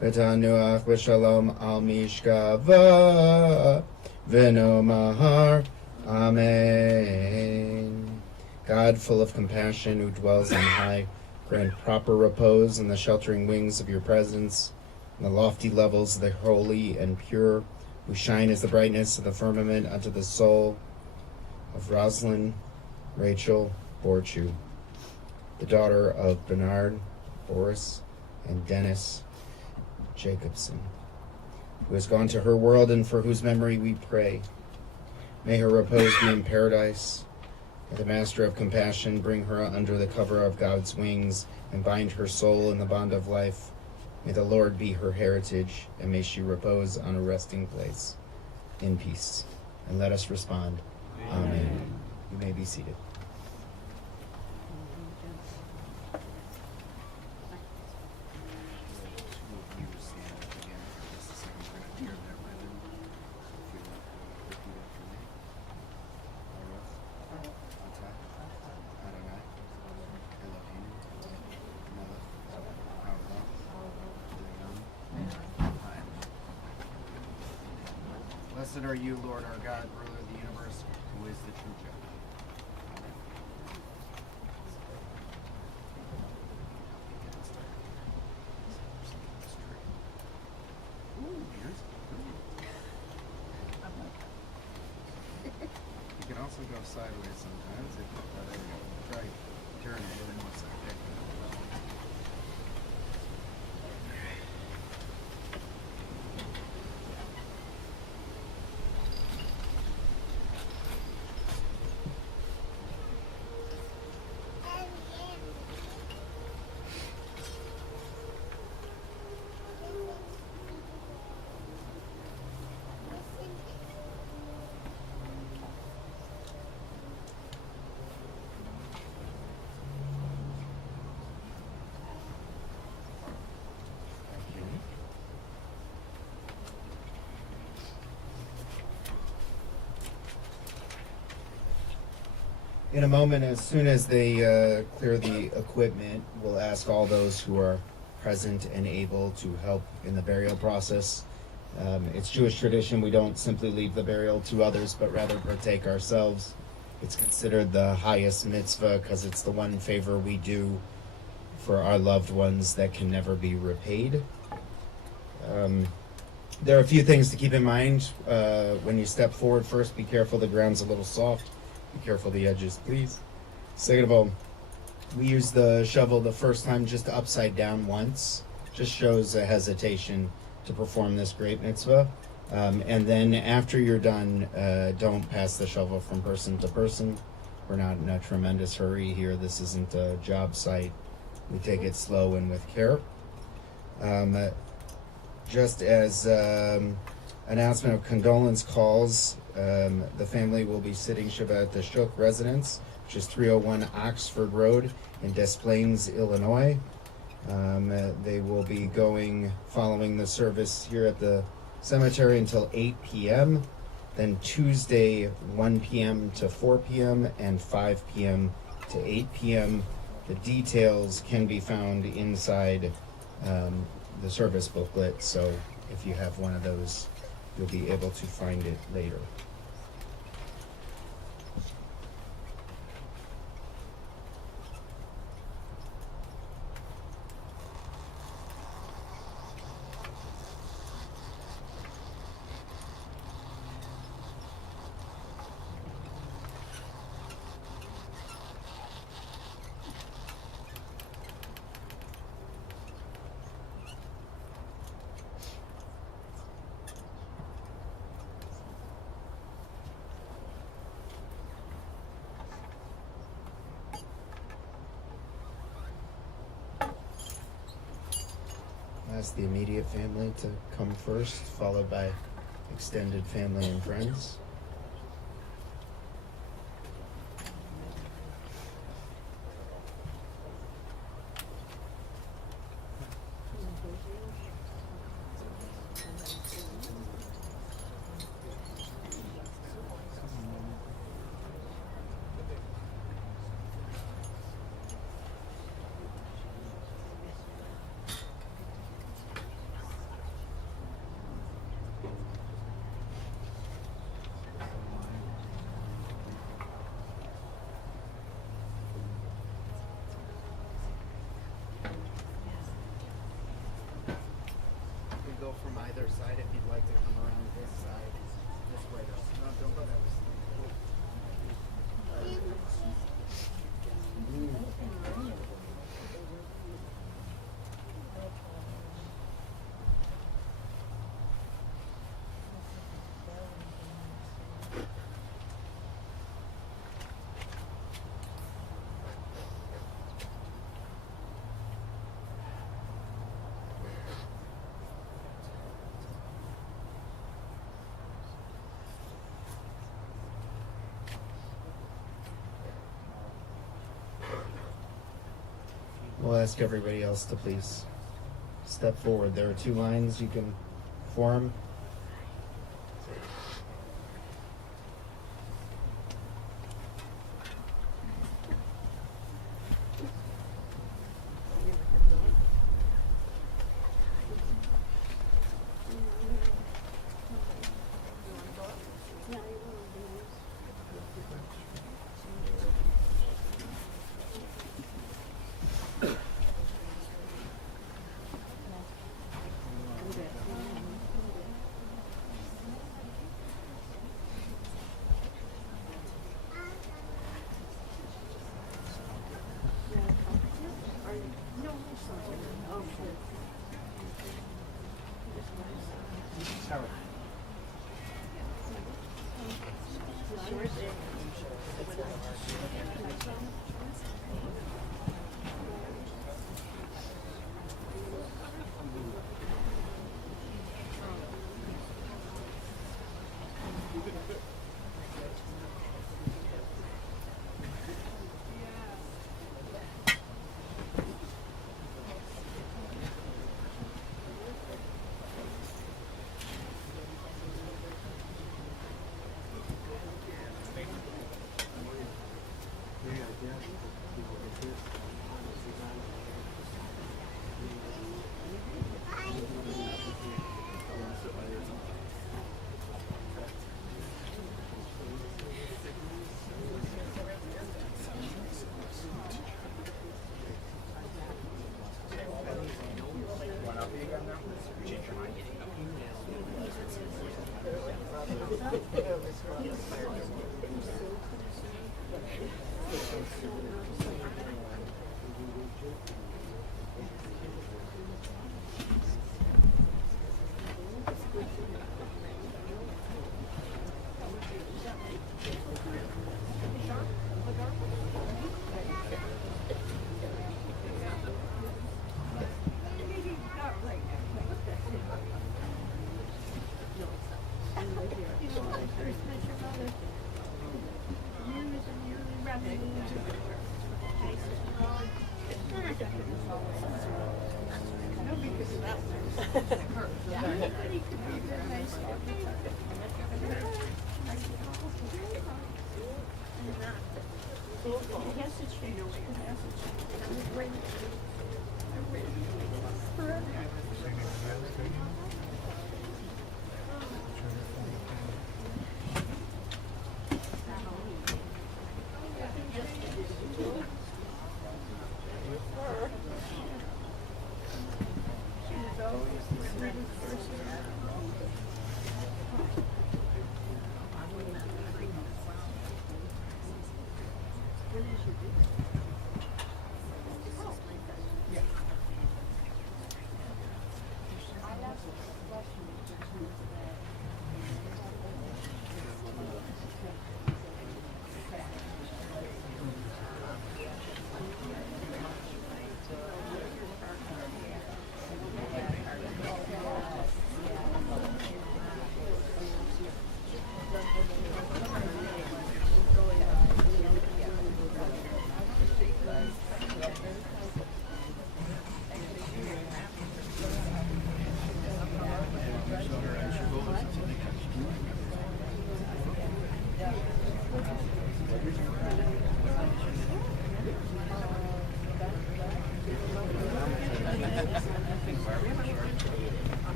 V'tanuach B'Shalom Al Mishkava V'nomahar Amen. God, full of compassion, who dwells on high, grant proper repose in the sheltering wings of your presence, in the lofty levels of the holy and pure, who shine as the brightness of the firmament unto the soul of Roslyn Rachel Borchew, the daughter of Bernard, Boris, and Dennis Jacobson, who has gone to her world and for whose memory we pray. May her repose be in paradise. May the Master of Compassion bring her under the cover of God's wings and bind her soul in the bond of life. May the Lord be her heritage, and may she repose on a resting place in peace. And let us respond. Amen. You may be seated. Blessed are you, Lord our God, ruler of the universe, who is the true judge. You can also go sideways sometimes if there we go. Try turn it really one second. In a moment, as soon as they clear the equipment, we'll ask all those who are present and able to help in the burial process. It's Jewish tradition, we don't simply leave the burial to others, but rather partake ourselves. It's considered the highest mitzvah because it's the one favor we do for our loved ones that can never be repaid. There are a few things to keep in mind. When you step forward, first, be careful the ground's a little soft. Be careful the edges, please. Second of all, we use the shovel the first time just upside down once. Just shows a hesitation to perform this great mitzvah. And then after you're done, don't pass the shovel from person to person. We're not in a tremendous hurry here. This isn't a job site. We take it slow and with care. Just as announcement of condolence calls, the family will be sitting Shiva at the Shook residence, which is 301 Oxford Road in Des Plaines, Illinois. They will be going following the service here at the cemetery until 8 p.m. Then Tuesday, 1 p.m. to 4 p.m. and 5 p.m. to 8 p.m. The details can be found inside the service booklet, so if you have one of those, you'll be able to find it later. Ask the immediate family to come first, followed by extended family and friends. go from either side if you'd like to come around this side. This way though. No, don't go that way. We'll ask everybody else to please step forward. There are 2 lines you can form.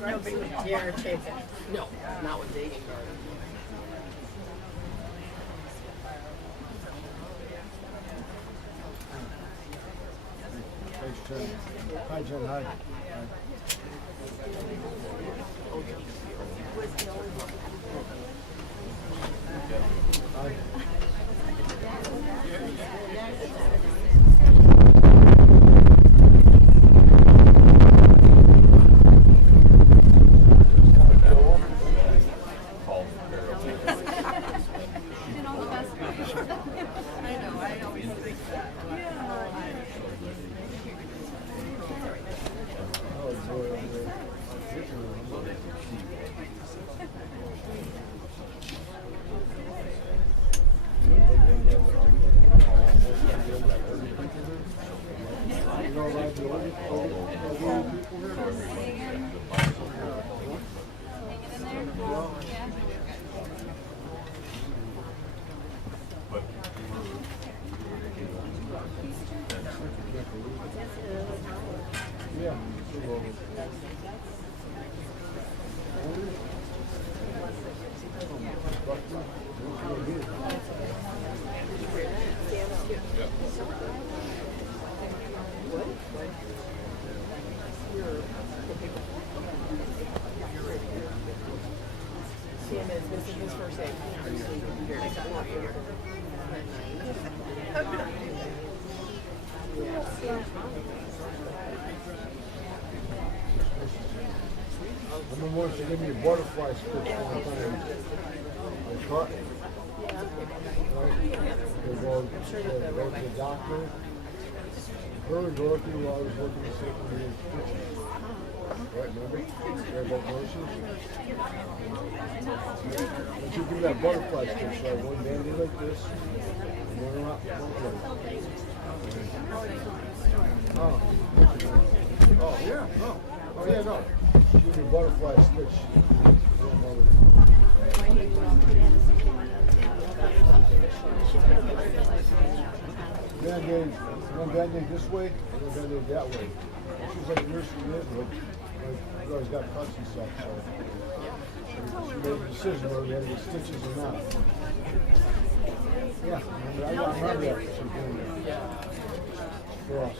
No big irritated. No, not with digging. Hi, Jen. Hi. This is his first day. I remember once they gave me a butterfly stitch one time. I cut. Right? They go to the doctor. Her and Dorothy, while I was working the second year stitches. Right, remember? They're both nurses. And she do that butterfly stitch, right? One band like this, and one around one way. Oh. Oh, yeah, no. Oh, yeah, no. She did a butterfly stitch. Band-aid, one band-aid this way, and one band-aid that way. She was like a nurse in the neighborhood. You always got cuts and stuff, so she made a decision whether we had to get stitches or not. Yeah, I remember that she came there. For us.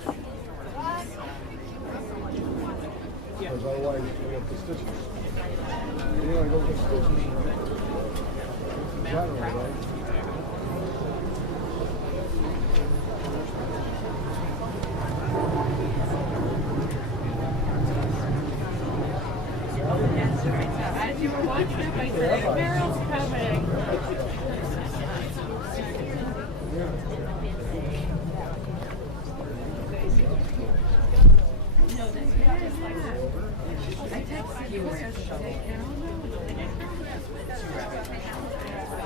Because otherwise we have the stitches. You know, I go get stitches in January, right? As you were watching it, I said, Carol's coming.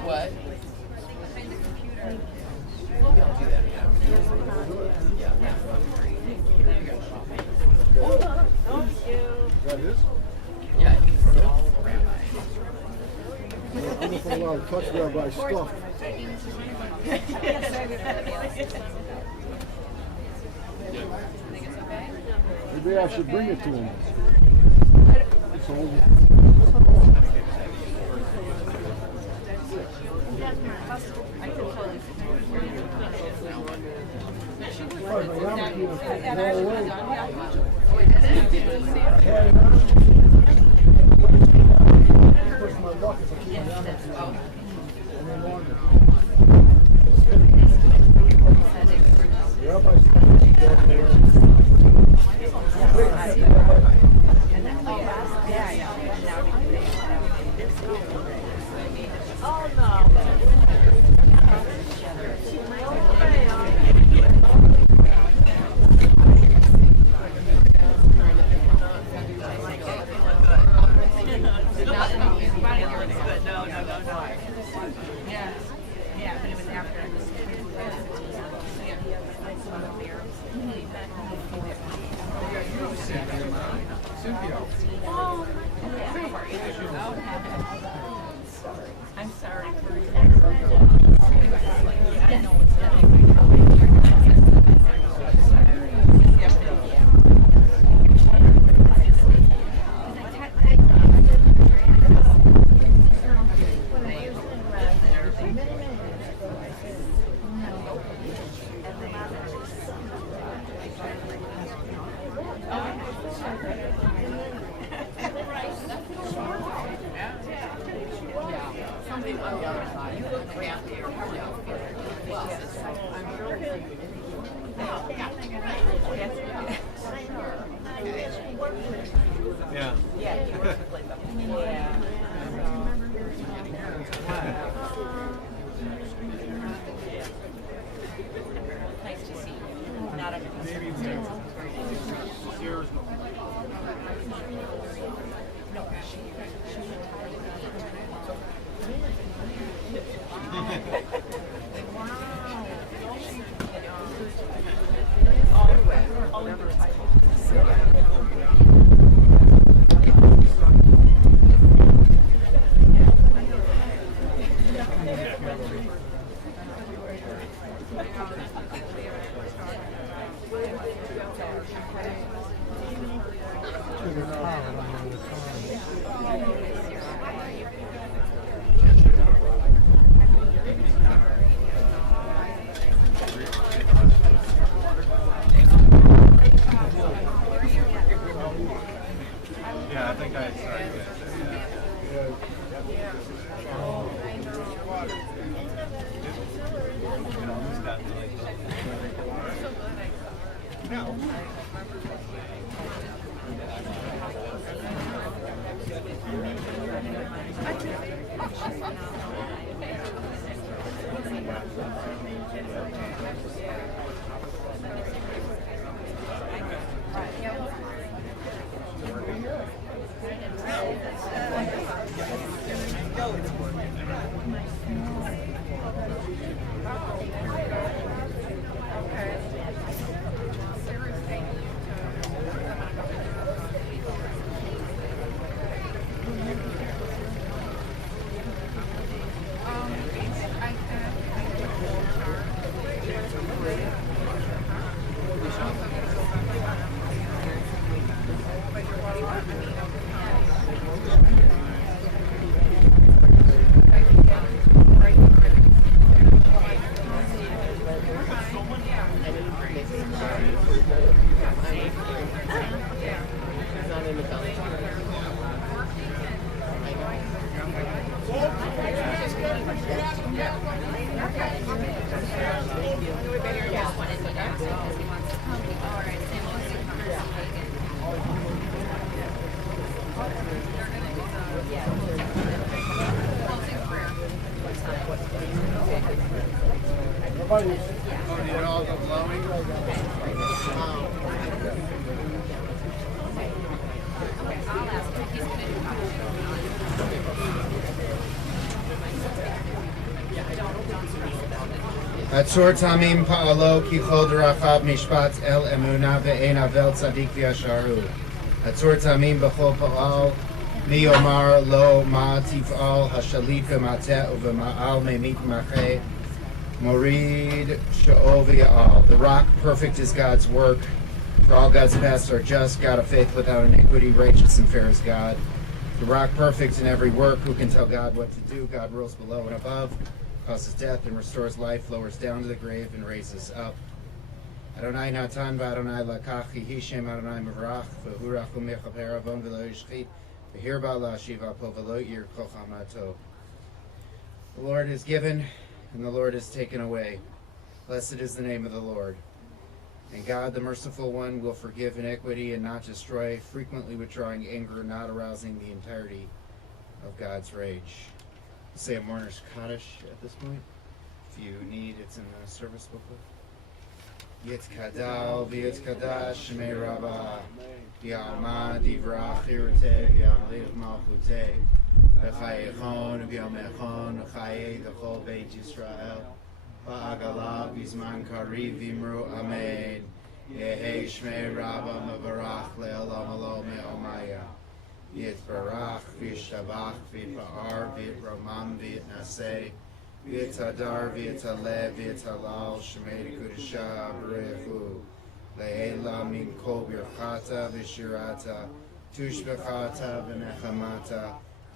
What? That is? Yeah. I'm not allowed to touch rabbi stuff. Maybe I should bring it to him. I'm sorry for you. Something on the other side. You look happier. Yeah. Yeah, he works with like yeah. Nice to see you. Not a Yeah, I think I saw you guys there. Oh, did it all go blowing? Atzor tamim pa'alo ki chol derachav mishpat el emuna ve'en avel tzadik v'yasharu. Atzor tamim b'chol pa'al mi omar lo ma tif'al hashalit v'mateh u'v'ma'al me'mit macheh morid sha'ol v'ya'al. The rock perfect is God's work. For all God's paths are just. God of faith without iniquity, righteous and fair is God. The rock perfect in every work. Who can tell God what to do? God rules below and above, causes death and restores life, lowers down to the grave and raises up. Adonai natan v'Adonai lakach yehi shem Adonai mevarach v'hu rachum mechaper avon v'lo yishchit v'hir ba'ala shiva po v'lo yir kol chamato. The Lord has given and the Lord has taken away. Blessed is the name of the Lord. And God, the merciful one, will forgive iniquity and not destroy, frequently withdrawing anger, not arousing the entirety of God's rage. Say a mourner's Kaddish at this point. If you need, it's in the service booklet. Yitzkadal v'yitzkadash shmei Rabbah v'yalma divrach hirte v'yamlich malchute v'chayechon v'yamechon v'chayei d'chol beit Yisrael v'agala v'zman kariv v'imru amen Yehei shmei Rabbah mevarach le'olam alo me'omaya Yitbarach v'yishtabach v'yitba'ar v'yitromam v'yitnaseh v'yitadar v'yitalev v'yitalal shemei kudusha b'rechu le'ela min kol birchata v'shirata tushbechata v'nechamata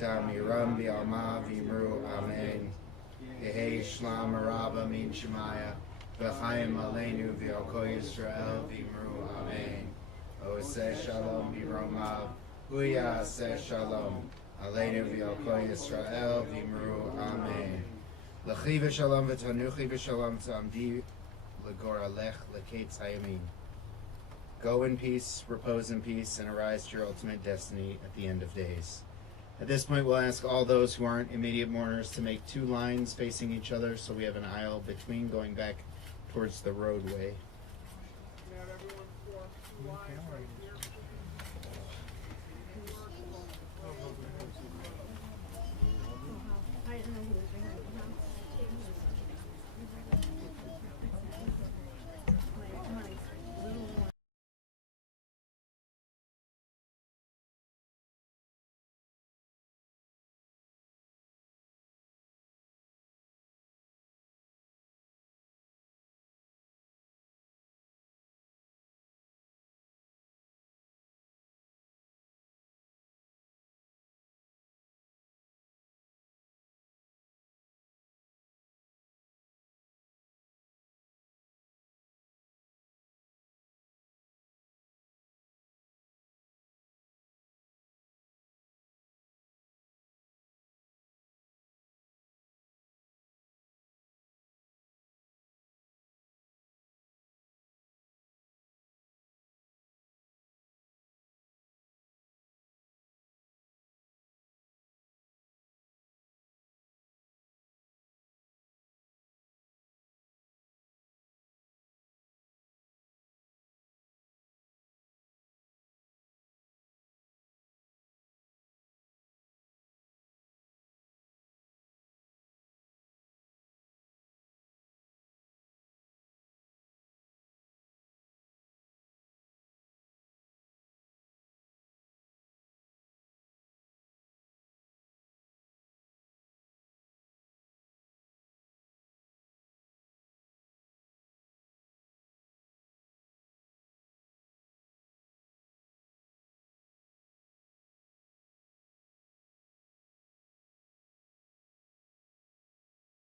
damiram v'alma v'imru amen Yehei shlam araba min shemaya v'chaim aleinu v'yalko Yisrael v'imru amen Ose Shalom Biroma, Huya Se Shalom, Aleinu V'Yal Yisrael V'Imru Amen. L'chi v'shalom v'tanuchi v'shalom t'amdi l'goralech l'ketz hayamin. Go in peace, repose in peace, and arise to your ultimate destiny at the end of days. At this point, we'll ask all those who aren't immediate mourners to make 2 lines facing each other so we have an aisle between going back towards the roadway. Not everyone forms 2 lines right here.